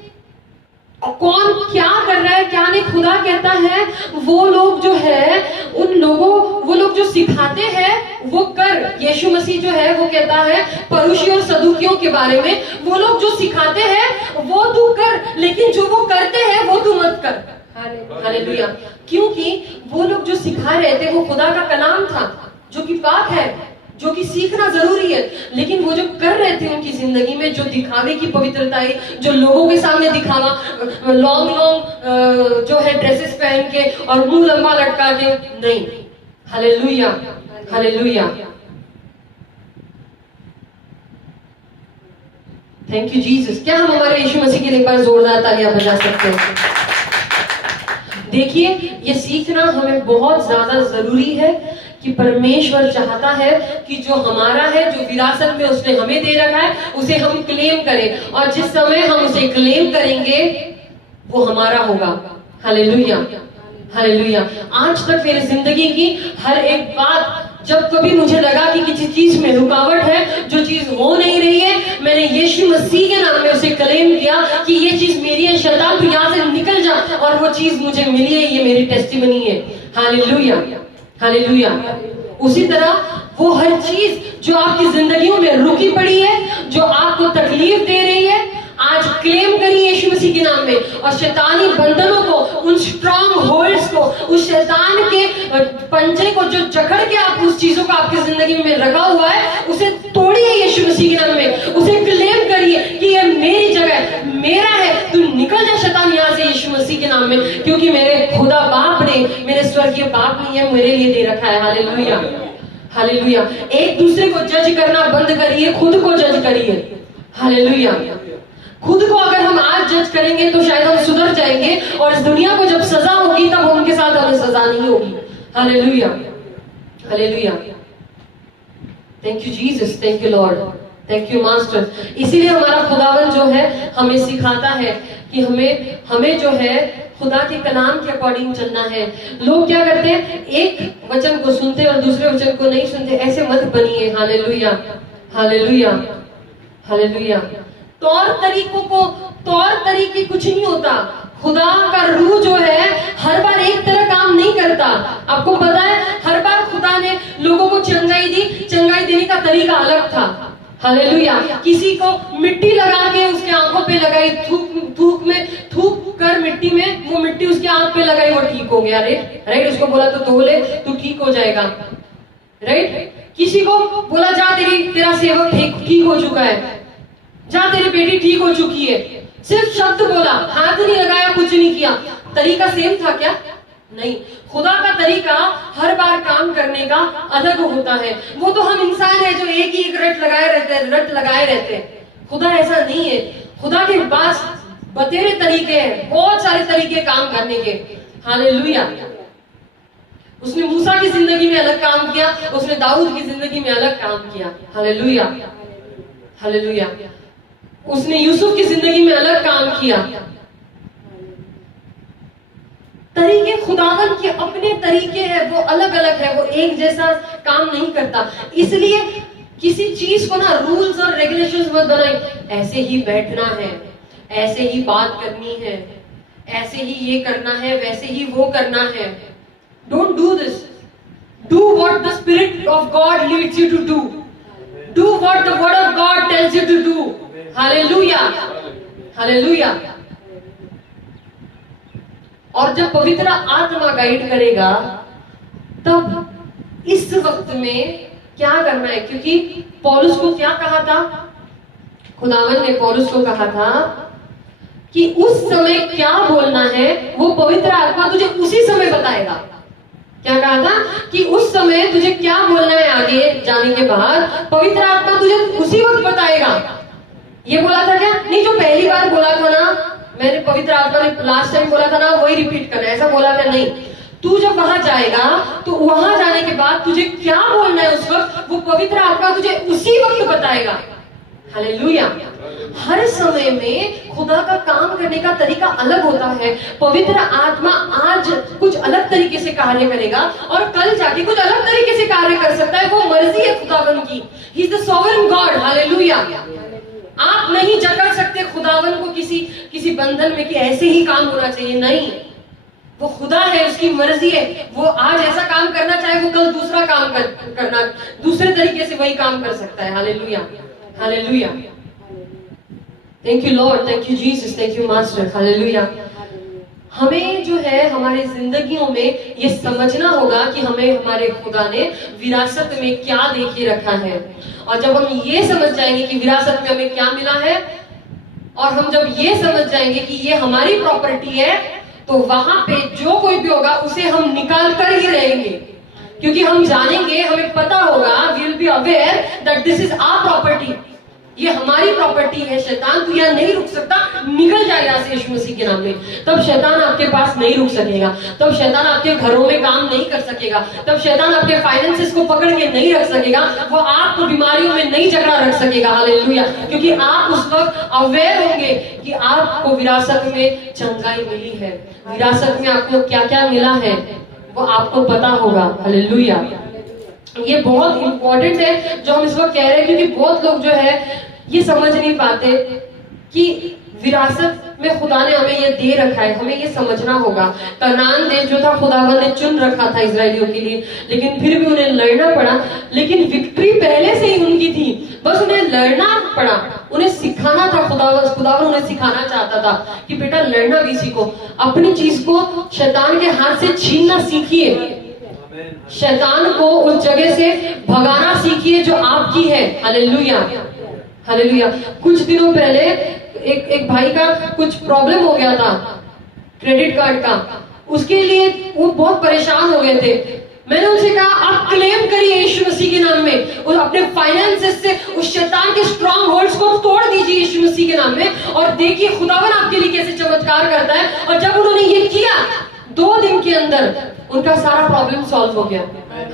कौन क्या कर रहा है क्या नहीं, खुदा कहता है वो लोग जो है वो लोग जो सिखाते हैं वो कर। यीशु मसीह जो है वो कहता है परुषी और सदुकियों के बारे में, वो लोग जो सिखाते हैं वो तू कर, लेकिन जो वो करते हैं वो तू मत कर। हालेलुया। क्योंकि वो लोग जो सिखा रहे थे वो खुदा का कलाम था जो कि पाक है, जो कि सीखना जरूरी है, लेकिन वो जो कर रहे थे उनकी जिंदगी में जो दिखावे की पवित्रताई, जो लोगों के सामने दिखावा, लॉन्ग जो है ड्रेसेस पहन के और मुंह लंबा लटका के, नहीं। Hallelujah, hallelujah. Thank you Jesus. क्या हम हमारे यीशु मसीह के लिए एक बार जोरदार तालियां बजा सकते हैं? देखिए, ये सीखना हमें बहुत ज्यादा जरूरी है कि परमेश्वर चाहता है कि जो हमारा है, जो विरासत में उसने हमें दे रखा है, उसे हम क्लेम करें, और जिस समय हम उसे क्लेम करेंगे वो हमारा होगा। Hallelujah, hallelujah. आज तक मेरी जिंदगी की हर एक बात, जब कभी मुझे लगा कि किसी चीज में रुकावट है, जो चीज हो नहीं रही है, मैंने यीशु मसीह के नाम में उसे क्लेम किया कि ये चीज मेरी है, शैतान तू यहाँ से निकल जा, और वो चीज मुझे मिली है। ये मेरी टेस्टिमनी है। Hallelujah, hallelujah. उसी तरह वो हर चीज जो आपकी जिंदगियों में रुकी पड़ी है, जो आपको तकलीफ दे रही है, आज क्लेम करिए यीशु मसीह के नाम में, और शैतानी बंधनों को, उन स्ट्रॉन्ग होल्ड्स को, उस शैतान के पंजे को जो जकड़ के आप उस चीजों को आपकी जिंदगी में रखा हुआ है, उसे तोड़िए यीशु मसीह के नाम में। उसे क्लेम करिए कि ये मेरी जगह, मेरा है, तू निकल जा शैतान यहाँ से यीशु मसीह के नाम में, क्योंकि मेरे खुदा बाप ने, मेरे स्वर्गीय बाप ने ये मेरे लिए दे रखा है। Hallelujah, hallelujah. एक दूसरे को जज करना बंद करिए, खुद को जज करिए। हालेलुया। खुद को अगर हम आज जज करेंगे तो शायद हम सुधर जाएंगे, और इस दुनिया को जब सजा होगी तब उनके साथ हमें सजा नहीं होगी। Hallelujah, hallelujah. Thank you Jesus, thank you Lord, thank you master. इसीलिए हमारा खुदावन जो है हमें सिखाता है कि हमें जो है खुदा के कलाम के अकॉर्डिंग चलना है। लोग क्या करते हैं, एक वचन को सुनते और दूसरे वचन को नहीं सुनते। ऐसे मत बनिए। Hallelujah, hallelujah, hallelujah. तौर तरीके कुछ नहीं होता। खुदा का रूह जो है हर बार एक तरह काम नहीं करता। आपको पता है, हर बार खुदा ने लोगों को चंगाई दी, चंगाई देने का तरीका अलग था। हालेलुया। किसी को मिट्टी लगा के उसके आंखों पे लगाई, थूक कर मिट्टी में, वो मिट्टी उसके आंख पे लगाई, वो ठीक हो गया। राइट। उसको बोला तो धो ले, तू ठीक हो जाएगा। राइट। किसी को बोला जा तेरा सेवक ठीक हो चुका है, जा तेरी बेटी ठीक हो चुकी है। सिर्फ शब्द बोला, हाथ नहीं लगाया, कुछ नहीं किया। तरीका सेम था क्या? नहीं। खुदा का तरीका हर बार काम करने का अलग होता है। वो तो हम इंसान है जो एक ही एक रट लगाए रहते हैं। खुदा ऐसा नहीं है। खुदा के पास बतेरे तरीके हैं, बहुत सारे तरीके काम करने के। हालेलुया। उसने मूसा की जिंदगी में अलग काम किया, उसने दाऊद की जिंदगी में अलग काम किया। Hallelujah, hallelujah. उसने यूसुफ की जिंदगी में अलग काम किया। तरीके खुदावन के अपने तरीके हैं, वो अलग अलग है, वो एक जैसा काम नहीं करता। इसलिए किसी चीज को ना रूल्स और रेगुलेशंस मत बनाइए। ऐसे ही बैठना है, ऐसे ही बात करनी है, ऐसे ही ये करना है, वैसे ही वो करना है। Don't do this. Do what the spirit of God leads you to do. Do what the word of God tells you to do. Hallelujah, hallelujah. और जब पवित्र आत्मा गाइड करेगा तब इस वक्त में क्या करना है, क्योंकि पौलुस को क्या कहा था, खुदावन ने पौलुस को कहा था कि उस समय क्या बोलना है वो पवित्र आत्मा तुझे उसी समय बताएगा। क्या कहा था कि उस समय तुझे क्या बोलना है, आगे जाने के बाद पवित्र आत्मा तुझे उसी वक्त बताएगा। ये बोला था क्या? नहीं, जो पहली बार बोला था ना, मैंने पवित्र आत्मा ने लास्ट टाइम बोला था ना, वही रिपीट करना, ऐसा बोला था नहीं। तू जब वहां जाएगा तो वहां जाने के बाद तुझे क्या बोलना है उस वक्त वो पवित्र आत्मा तुझे उसी वक्त बताएगा। हालेलुया। हर समय में खुदा का काम करने का तरीका अलग होता है। पवित्र आत्मा आज कुछ अलग तरीके से कार्य करेगा और कल जाके कुछ अलग तरीके से कार्य कर सकता है। वो मर्जी है खुदावन की। He is the sovereign God. Hallelujah. आप नहीं जकड़ सकते खुदावन को किसी बंधन में कि ऐसे ही काम होना चाहिए। नहीं, वो खुदा है, उसकी मर्जी है। वो आज ऐसा काम करना चाहे, वो कल दूसरा काम करना दूसरे तरीके से वही काम कर सकता है। Hallelujah, hallelujah. Thank you Lord, thank you Jesus, thank you master. Hallelujah. हमें जो है हमारी जिंदगियों में ये समझना होगा कि हमें हमारे खुदा ने विरासत में क्या दे के रखा है। और जब हम ये समझ जाएंगे कि विरासत में हमें क्या मिला है, और हम जब ये समझ जाएंगे कि ये हमारी प्रॉपर्टी है, तो वहां पे जो कोई भी होगा उसे हम निकाल कर ही रहेंगे। क्योंकि हम जानेंगे, हमें पता होगा, we will be aware that this is our property. ये हमारी प्रॉपर्टी है। शैतान तू यहाँ नहीं रुक सकता, निकल जाए यहाँ से यीशु मसीह के नाम में। तब शैतान आपके पास नहीं रुक सकेगा। तब शैतान आपके घरों में काम नहीं कर सकेगा। तब शैतान आपके फाइनेंसेस को पकड़ के नहीं रख सकेगा। वो आपको बीमारियों में नहीं जकड़ा रख सकेगा। हालेलुया। क्योंकि आप उस वक्त अवेयर होंगे कि आपको विरासत में चंगाई मिली है। विरासत में आपको क्या क्या मिला है वो आपको पता होगा। हालेलुया। ये बहुत इंपॉर्टेंट है जो हम इस वक्त कह रहे हैं, क्योंकि बहुत लोग जो है ये समझ नहीं पाते कि विरासत में खुदा ने हमें ये दे रखा है। हमें ये समझना होगा। कनान देश जो था खुदावन ने चुन रखा था इजरायलियों के लिए, लेकिन फिर भी उन्हें लड़ना पड़ा। लेकिन विक्ट्री पहले से ही उनकी थी, बस उन्हें लड़ना पड़ा। उन्हें सिखाना था। खुदावन उन्हें सिखाना चाहता था कि बेटा लड़ना भी सीखो। अपनी चीज को शैतान के हाथ से छीनना सीखिए। शैतान को उस जगह से भगाना सीखिए जो आपकी है। Hallelujah, hallelujah. कुछ दिनों पहले एक भाई का कुछ प्रॉब्लम हो गया था क्रेडिट कार्ड का। उसके लिए वो बहुत परेशान हो गए थे। मैंने उनसे कहा आप क्लेम करिए यीशु मसीह के नाम में, और अपने फाइनेंसेस से उस शैतान के स्ट्रॉन्ग होल्ड्स को तोड़ दीजिए यीशु मसीह के नाम में, और देखिए खुदावन आपके लिए कैसे चमत्कार करता है। और जब उन्होंने ये किया, 2 दिन के अंदर उनका सारा प्रॉब्लम सॉल्व हो गया।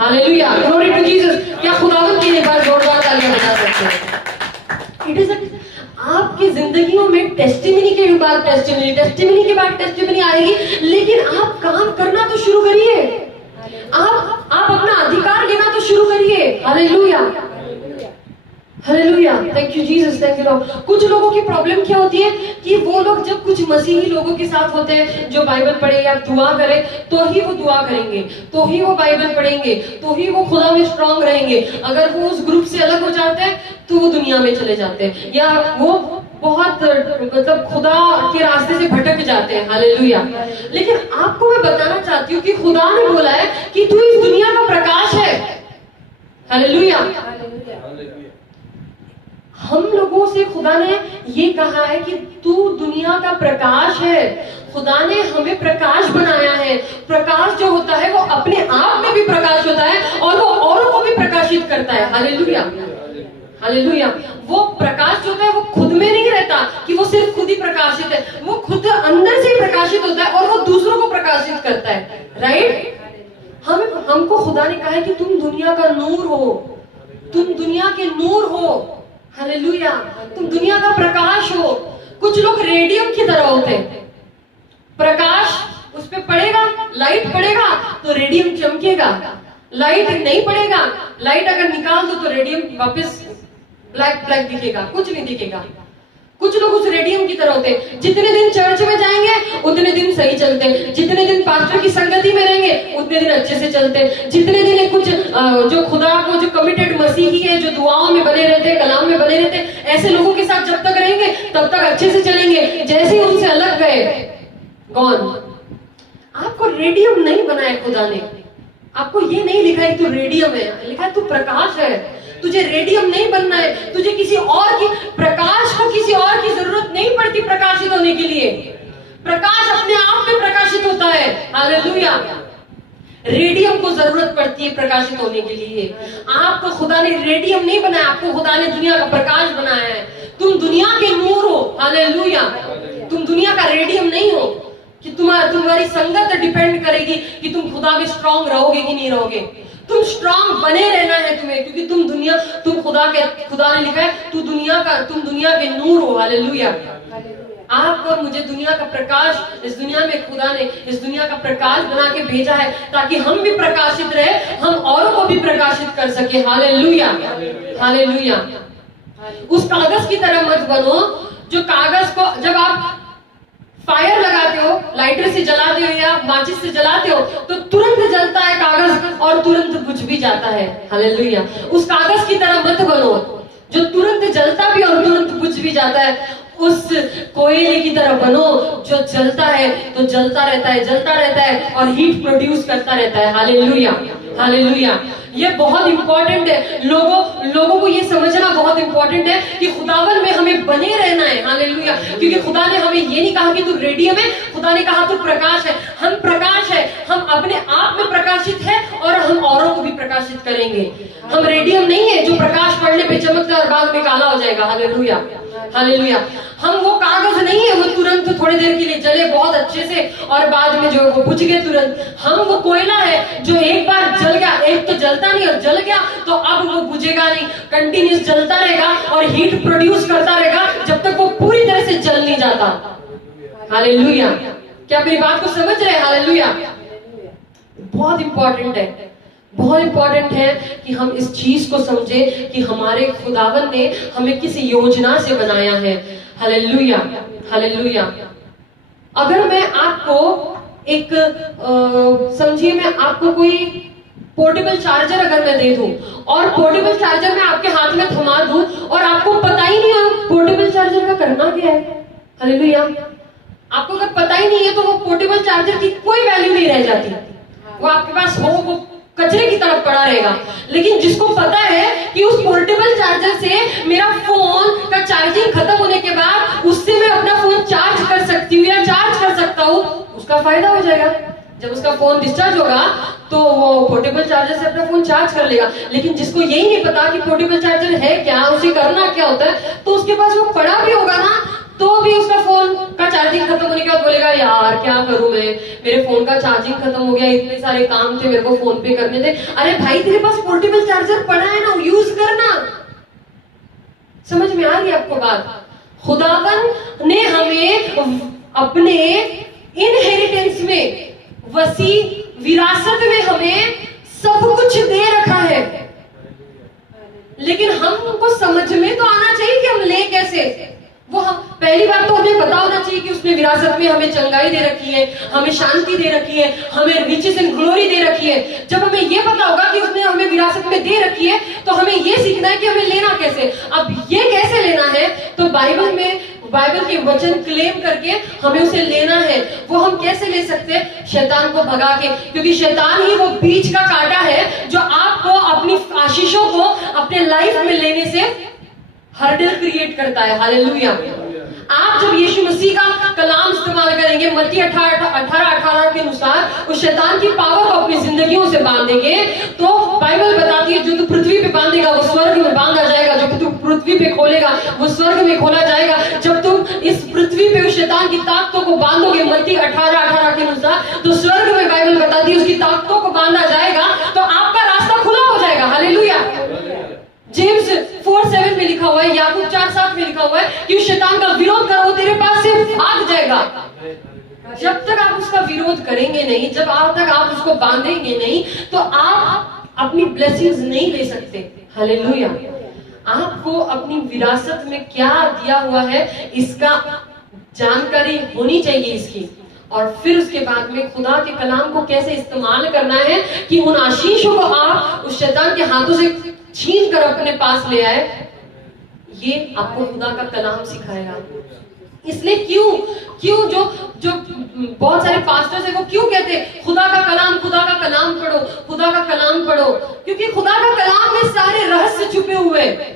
Hallelujah, glory to Jesus. क्या खुदावन की एक बार जोरदार तालियां बजा सकते हैं? इट इज आपकी जिंदगियों में टेस्टिमनी के बाद टेस्टिमनी के बाद टेस्टिमनी आएगी, लेकिन आप काम करना तो शुरू करिए। आप अपना अधिकार लेना तो शुरू करिए। Hallelujah, hallelujah. Thank you Jesus, thank you Lord. कुछ लोगों की प्रॉब्लम क्या होती है कि वो लोग जब कुछ मसीही लोगों के साथ होते हैं जो बाइबल पढ़े या दुआ करे, तो ही वो दुआ करेंगे, तो ही वो बाइबल पढ़ेंगे, तो ही वो खुदा में स्ट्रांग रहेंगे। अगर वो उस ग्रुप से अलग हो जाते हैं तो वो दुनिया में चले जाते हैं, या वो बहुत मतलब खुदा के रास्ते से भटक जाते हैं। हालेलुया। लेकिन आपको मैं बताना चाहती हूँ कि खुदा ने बोला है कि तू इस दुनिया का प्रकाश है। हालेलुया। हम लोगों से खुदा ने ये कहा है कि तू दुनिया का प्रकाश है। खुदा ने हमें प्रकाश बनाया है। प्रकाश जो होता है वो अपने आप में भी प्रकाश होता है और वो औरों को भी प्रकाशित करता है। Hallelujah, hallelujah. वो प्रकाश जो होता है वो खुद में नहीं रहता कि वो सिर्फ खुद ही प्रकाशित है, वो खुद अंदर से ही प्रकाशित होता है और वो दूसरों को प्रकाशित करता है। राइट। हमको खुदा ने कहा है कि तुम दुनिया का नूर हो, तुम दुनिया के नूर हो। हालेलुया। तुम दुनिया का प्रकाश हो। कुछ लोग रेडियम की तरह होते हैं। प्रकाश उस पे पड़ेगा, लाइट पड़ेगा तो रेडियम चमकेगा। लाइट नहीं पड़ेगा, लाइट अगर निकाल दो तो रेडियम वापस ब्लैक ब्लैक दिखेगा, कुछ नहीं दिखेगा। कुछ लोग उस रेडियम की तरह होते हैं। जितने दिन चर्च में जाएंगे उतने दिन सही चलते हैं, जितने दिन पास्टर की संगति में रहेंगे उतने दिन अच्छे से चलते हैं, जितने दिन कुछ जो खुदा को जो कमिटेड मसीही है, जो दुआओं में बने रहते हैं, कलाम में बने रहते हैं, ऐसे लोगों के साथ जब तक रहेंगे तब तक अच्छे से चलेंगे। जैसे ही उनसे अलग गए, गॉन। आपको रेडियम नहीं बनाया खुदा ने। आपको ये नहीं लिखा है तू रेडियम है, लिखा है तू प्रकाश है। तुझे रेडियम नहीं बनना है। तुझे किसी और की प्रकाश को किसी और की जरूरत नहीं पड़ती प्रकाशित होने के लिए। प्रकाश अपने आप में प्रकाशित होता है। हालेलुया। रेडियम को जरूरत पड़ती है प्रकाशित होने के लिए। आपको खुदा ने रेडियम नहीं बनाया, आपको खुदा ने दुनिया का प्रकाश बनाया है। तुम दुनिया के नूर हो। हालेलुया। तुम दुनिया का रेडियम नहीं हो कि तुम्हारी संगत डिपेंड करेगी कि तुम खुदा में स्ट्रांग रहोगे कि नहीं रहोगे। तुम स्ट्रांग बने रहना है तुम्हें, क्योंकि तुम खुदा ने लिखा है तुम दुनिया के नूर हो। हालेलुया। आप और मुझे दुनिया का प्रकाश, इस दुनिया में खुदा ने इस दुनिया का प्रकाश बना के भेजा है ताकि हम भी प्रकाशित रहे, हम औरों को भी प्रकाशित कर सके। Hallelujah, hallelujah. उस कागज की तरह मत बनो जो कागज को जब आप फायर लगाते हो, लाइटर से जलाते हो या माचिस से जलाते हो तो तुरंत जलता है कागज और तुरंत बुझ भी जाता है। हालेलुया। उस कागज की तरह मत बनो जो तुरंत जलता भी और तुरंत बुझ भी जाता है। उस कोयले की तरह बनो जो जलता है तो जलता रहता है और हीट प्रोड्यूस करता रहता है। Hallelujah, hallelujah. ये बहुत इंपॉर्टेंट है। लोगों को ये समझना बहुत इंपॉर्टेंट है कि खुदावन में हमें बने रहना है। हालेलुया। क्योंकि खुदा ने हमें ये नहीं कहा कि तू रेडियम है, खुदा ने कहा तू प्रकाश है। हम प्रकाश है, हम अपने आप में प्रकाशित है और हम औरों को भी प्रकाशित करेंगे। हम रेडियम नहीं है जो प्रकाश पड़ने पे चमकता है और बाद में काला हो जाएगा। Hallelujah, hallelujah. हम वो कागज नहीं है वो तुरंत थोड़ी देर के लिए जले बहुत अच्छे से और बाद में जो वो बुझ गए तुरंत। हम वो कोयला है जो एक बार जल गया, एक तो जलता नहीं और जल गया तो अब वो बुझेगा नहीं, कंटिन्यूस जलता रहेगा और हीट प्रोड्यूस करता रहेगा जब तक वो पूरी तरह से जल नहीं जाता। हालेलुया। क्या मेरी बात को समझ रहे हैं? हालेलुया। बहुत इंपॉर्टेंट है, बहुत इंपॉर्टेंट है कि हम इस चीज को समझे कि हमारे खुदावन ने हमें किस योजना से बनाया है। Hallelujah, hallelujah. अगर मैं आपको एक समझिए मैं आपको कोई पोर्टेबल चार्जर अगर मैं दे दूं और पोर्टेबल चार्जर मैं आपके हाथ में थमा दूं और आपको पता ही नहीं हो पोर्टेबल चार्जर का करना क्या है। हालेलुया। आपको अगर पता ही नहीं है तो वो पोर्टेबल चार्जर की कोई वैल्यू नहीं रह जाती, वो आपके पास हो वो कचरे की तरफ पड़ा रहेगा। लेकिन जिसको पता है कि उस पोर्टेबल चार्जर से मेरा फोन का चार्जिंग खत्म होने के बाद उससे मैं अपना फोन चार्ज कर सकती हूँ या चार्ज कर सकता हूँ, उसका फायदा हो जाएगा। जब उसका फोन डिस्चार्ज होगा तो वो पोर्टेबल चार्जर से अपना फोन चार्ज कर लेगा। लेकिन जिसको यही नहीं पता कि पोर्टेबल चार्जर है क्या, उसे करना क्या होता है, तो उसके पास वो पड़ा भी होगा ना तो भी उसका फोन का चार्जिंग खत्म होने के बाद बोलेगा यार क्या करूं मैं, मेरे फोन का चार्जिंग खत्म हो गया, इतने सारे काम थे मेरे को फोन पे करने थे। अरे भाई तेरे पास पोर्टेबल चार्जर पड़ा है ना, यूज करना। समझ में आ रही है आपको बात? खुदावन ने हमें अपने इनहेरिटेंस में, वसी विरासत में हमें सब कुछ दे रखा है, लेकिन हमको समझ में तो आना चाहिए कि हम ले कैसे। वो हम पहली बात तो हमें पता होना चाहिए कि उसने विरासत में हमें चंगाई दे रखी है, हमें शांति दे रखी है, हमें रिचेस एंड ग्लोरी दे रखी है। जब हमें ये पता होगा कि उसने हमें विरासत में दे रखी है तो हमें ये सीखना है कि हमें लेना कैसे। अब ये कैसे लेना है तो बाइबल के वचन क्लेम करके हमें उसे लेना है। वो हम कैसे ले सकते हैं? शैतान को भगा के, क्योंकि शैतान ही वो बीज का कांटा है जो आपको अपनी आशीषों को अपने लाइफ में लेने से हर्डल क्रिएट करता है। हालेलुया। आप जब यीशु मसीह का कलाम इस्तेमाल करेंगे मत्ती 18:18 के अनुसार उस शैतान की पावर को अपनी जिंदगियों से बांधेंगे तो बाइबल बताती है जो तू पृथ्वी पे बांधेगा वो स्वर्ग में बांधा जाएगा, जो तू पृथ्वी पे खोलेगा वो स्वर्ग में खोला जाएगा। जब तुम इस पृथ्वी पे उस शैतान की ताकतों को बांधोगे मत्ती 18:18 के अनुसार तो स्वर्ग में बाइबल बताती है उसकी ताकतों को बांधा जाएगा तो आपका रास्ता खुला हो जाएगा। हालेलुया। जेम्स 4:7 में लिखा हुआ है, याकूब 4:7 में लिखा हुआ है कि उस शैतान का विरोध करो वो तेरे पास से भाग जाएगा। जब तक आप उसका विरोध करेंगे नहीं, जब तक आप उसको बांधेंगे नहीं तो आप अपनी ब्लेसिंग्स नहीं ले सकते। हालेलुया। आपको अपनी विरासत में क्या दिया हुआ है इसका जानकारी होनी चाहिए इसकी, और फिर उसके बाद में खुदा के कलाम को कैसे इस्तेमाल करना है कि उन आशीषों को आप उस शैतान के हाथों से छीन कर अपने पास ले आए। ये आपको खुदा का कलाम सिखाएगा। इसलिए क्यों जो बहुत सारे पास्टर्स है वो क्यों कहते हैं खुदा का कलाम पढ़ो, खुदा का कलाम पढ़ो, क्योंकि खुदा का कलाम में सारे रहस्य छुपे हुए हैं।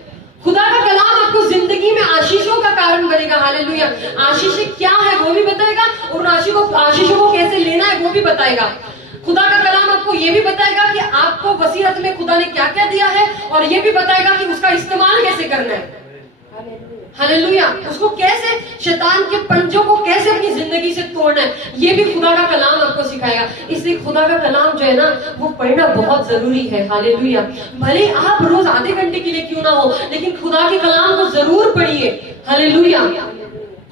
खुदा का कलाम आपको जिंदगी में आशीषों का कारण बनेगा। हालेलुया। आशीष क्या है वो भी बताएगा और आशीषों को कैसे लेना है वो भी बताएगा। खुदा का कलाम आपको ये भी बताएगा कि आपको वसीयत में खुदा ने क्या क्या दिया है और ये भी बताएगा कि उसका इस्तेमाल कैसे करना है। हालेलुया। उसको कैसे, शैतान के पंजों को कैसे अपनी जिंदगी से तोड़ना है, ये भी खुदा का कलाम आपको सिखाएगा। इसलिए खुदा का कलाम जो है ना, वो पढ़ना बहुत जरूरी है। हालेलुया। भले आप रोज आधे घंटे के लिए क्यों ना हो, लेकिन खुदा के कलाम को जरूर पढ़िए। हालेलुया।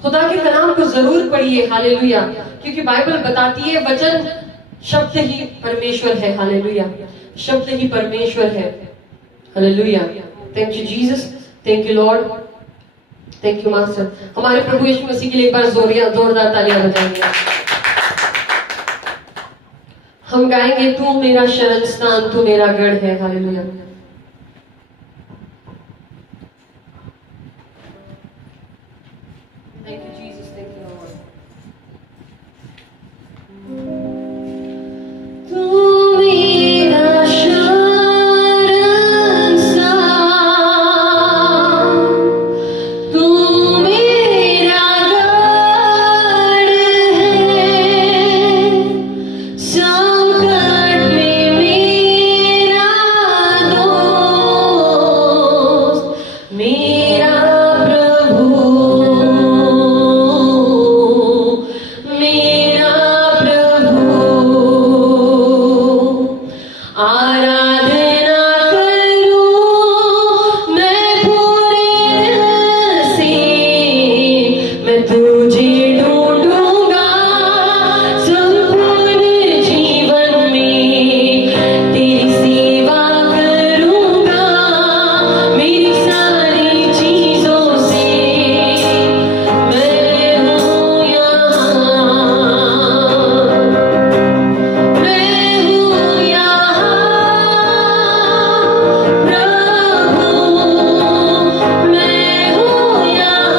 खुदा के कलाम को जरूर पढ़िए। हालेलुया। क्योंकि बाइबल बताती है वचन शब्द ही परमेश्वर है। हालेलुया। शब्द ही परमेश्वर है। Hallelujah. Thank you Jesus, thank you Lord, thank you master. हमारे प्रभु यीशु मसीह के लिए एक बार जोरदार तालियां बजाएंगे। हम गाएंगे तू मेरा शरण स्थान, तू मेरा गढ़ है। Hallelujah. Thank you Jesus, thank you Lord. तू मेरा शरण स्थान, तू मेरा गढ़ है, संकट में मेरा दोस्त, मेरा प्रभु, मेरा प्रभु। आराधना करूं मैं पूरे दिल से, मैं तुझे ढूंढूंगा संपूर्ण जीवन में, तेरी सेवा करूंगा मेरी सारी चीजों से। मैं हूँ यहाँ, मैं हूँ यहाँ प्रभु, मैं हूँ यहाँ,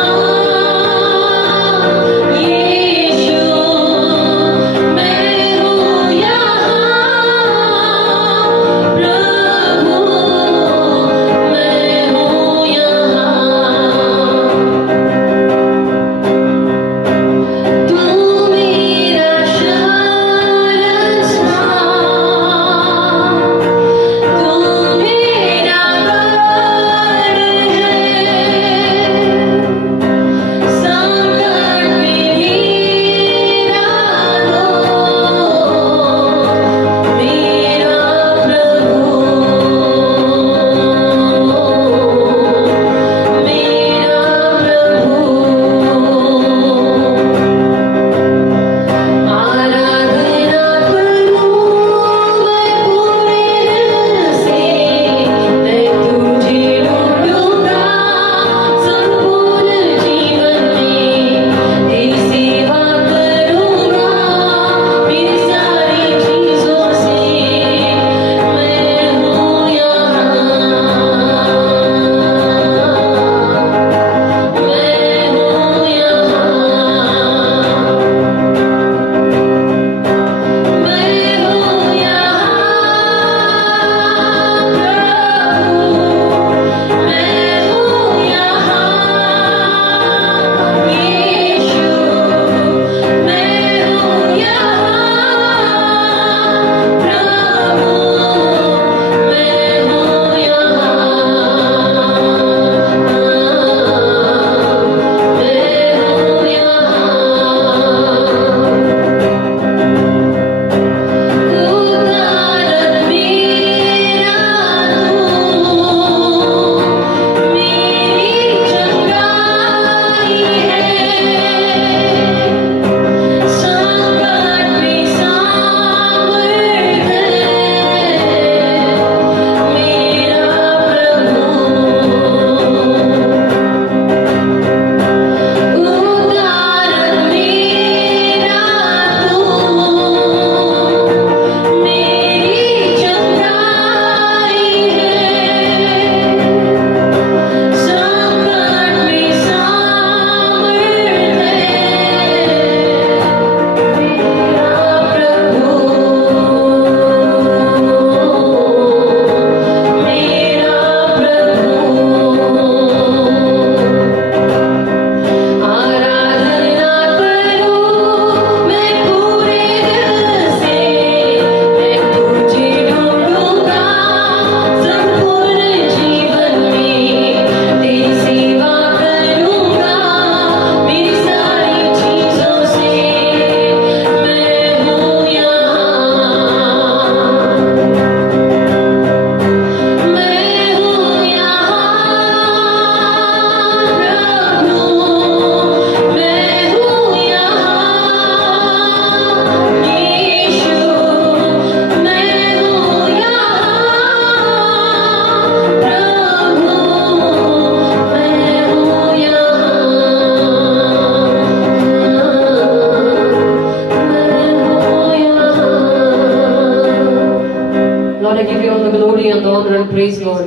लो प्रेज लॉर्ड।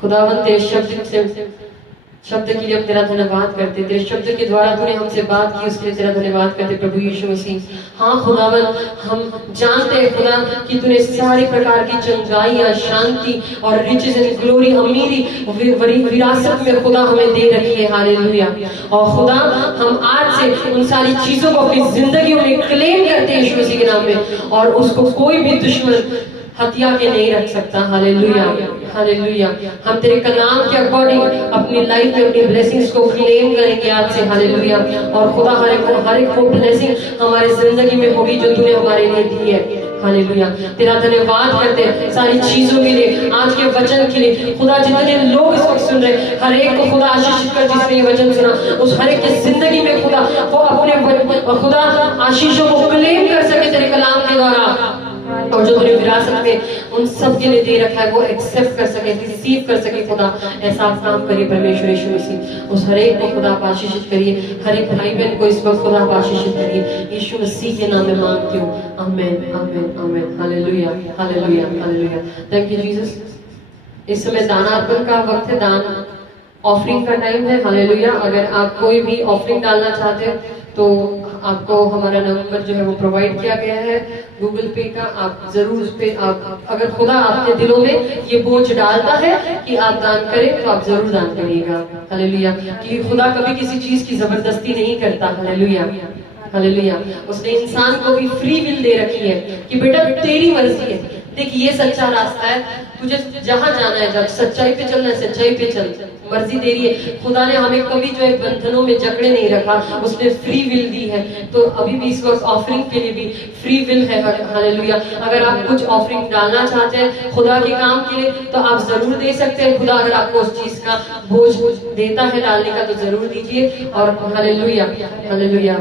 खुदावन तेरे शब्द के लिए हम तेरा धन्यवाद करते, तेरे शब्द के द्वारा तूने हमसे बात की उसके लिए तेरा धन्यवाद करते प्रभु यीशु मसीह। हाँ खुदावन, हम जानते हैं खुदा कि तूने सारी प्रकार की चंगाइयाँ, शांति और रिचेस एंड ग्लोरी, अमीरी विरासत में खुदा हमें दे रखी है। हालेलुया। और खुदा हम आज से उन सारी चीजों को अपनी जिंदगी में क्लेम करते हैं यीशु मसीह के नाम में, और उसको कोई भी दुश्मन हत्या के नहीं रख सकता। Hallelujah, hallelujah. हम तेरे कलाम के अकॉर्डिंग अपनी लाइफ में अपनी ब्लेसिंग्स को क्लेम करेंगे आज से। हालेलुया। और खुदा हर एक वो ब्लेसिंग हमारे जिंदगी में होगी जो तूने हमारे लिए दी है। हालेलुया। तेरा धन्यवाद करते हैं सारी चीजों के लिए, आज के वचन के लिए। खुदा जितने लोग इस वक्त सुन रहे, हर एक को खुदा आशीषित कर, जिसने ये वचन सुना उस हर एक की जिंदगी में खुदा वो अपने खुदा आशीषों को क्लेम कर सके तेरे कलाम के द्वारा, और जो तूने विरासत में उन सब के लिए दे रखा है वो एक्सेप्ट कर सके, रिसीव कर सके। खुदा ऐसा काम करिए परमेश्वर यीशु मसीह। उस हर एक को खुदा आशीषित करिए, हर एक भाई बहन को इस वक्त खुदा आशीषित करिए, यीशु मसीह के नाम में मांगती हूँ। आमीन, आमीन, आमीन। Hallelujah, hallelujah, hallelujah. Thank you Jesus. इस समय दान अर्पण का वक्त है, दान ऑफरिंग का टाइम है। हालेलुया। अगर आप कोई भी ऑफरिंग डालना चाहते हैं तो आपको हमारा नंबर जो है वो प्रोवाइड किया गया है गूगल पे का। आप जरूर उस पे आप, अगर खुदा आपके दिलों में ये बोझ डालता है कि आप दान करें तो आप जरूर दान करिएगा। हालेलुया। कि खुदा कभी किसी चीज की जबरदस्ती नहीं करता। Hallelujah, hallelujah. उसने इंसान को भी फ्री विल दे रखी है कि बेटा तेरी मर्जी है। देख ये सच्चा रास्ता है, तुझे जहां जाना है जा, सच्चाई पे चलना है सच्चाई पे चल, मर्जी तेरी है। खुदा ने हमें कभी जो है बंधनों में जकड़े नहीं रखा, उसने फ्री विल दी है। तो अभी भी इस वक्त ऑफरिंग के लिए भी फ्री विल है। हालेलुया। अगर आप कुछ ऑफरिंग डालना चाहते हैं खुदा के काम के लिए तो आप जरूर दे सकते हैं। खुदा अगर आपको उस चीज का बोझ देता है डालने का तो जरूर दीजिए। और hallelujah, hallelujah,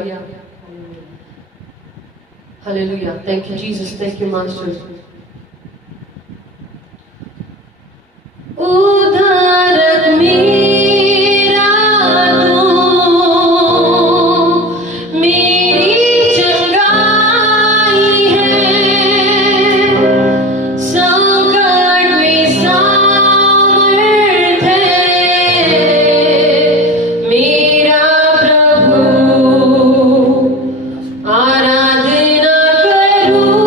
hallelujah. Thank you Jesus, thank you master. उधारक मेरा तू, मेरी चंगाई है, संकट में सामर्थ है मेरा प्रभु। आराधना करूं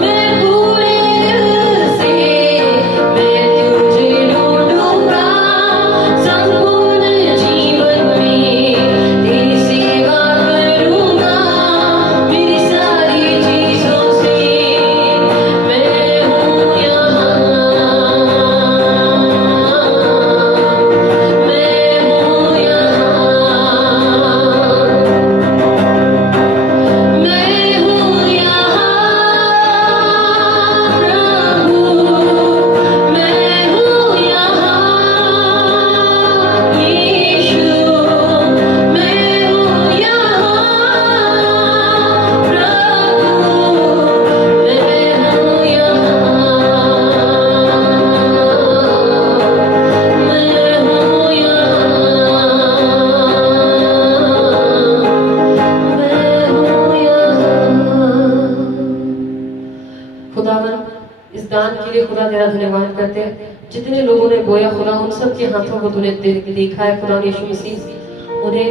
मैं पूरे दिल से, मैं खुदा तेरा धन्यवाद करते हैं। जितने लोगों ने बोया खुदा उन सब के हाथों को तूने देखा है खुदा यीशु मसीह। उन्हें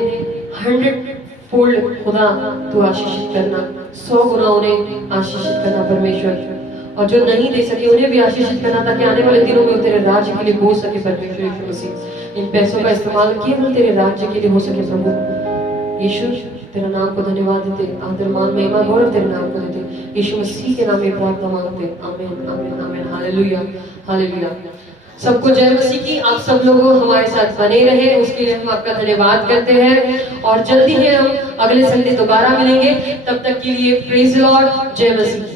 100 फोल्ड खुदा तू आशीषित करना, 100 गुना उन्हें आशीषित करना परमेश्वर। और जो नहीं दे सके उन्हें भी आशीषित करना ताकि आने वाले दिनों में तेरे राज्य के लिए हो सके परमेश्वर यीशु मसीह। इन पैसों का इस्तेमाल केवल तेरे राज्य के लिए हो सके प्रभु यीशु। तेरा नाम को धन्यवाद देते, आदर मान महिमा गौरव तेरे नाम को देते, यीशु मसीह के नाम में प्रार्थना मांगते। आमीन, आमीन, आमीन। Hallelujah, hallelujah. सबको जय मसीह की। आप सब लोग हमारे साथ बने रहे उसके लिए हम आपका धन्यवाद करते हैं। और जल्दी ही हम अगले संडे दोबारा मिलेंगे। तब तक के लिए प्रेज द लॉर्ड, जय मसीह।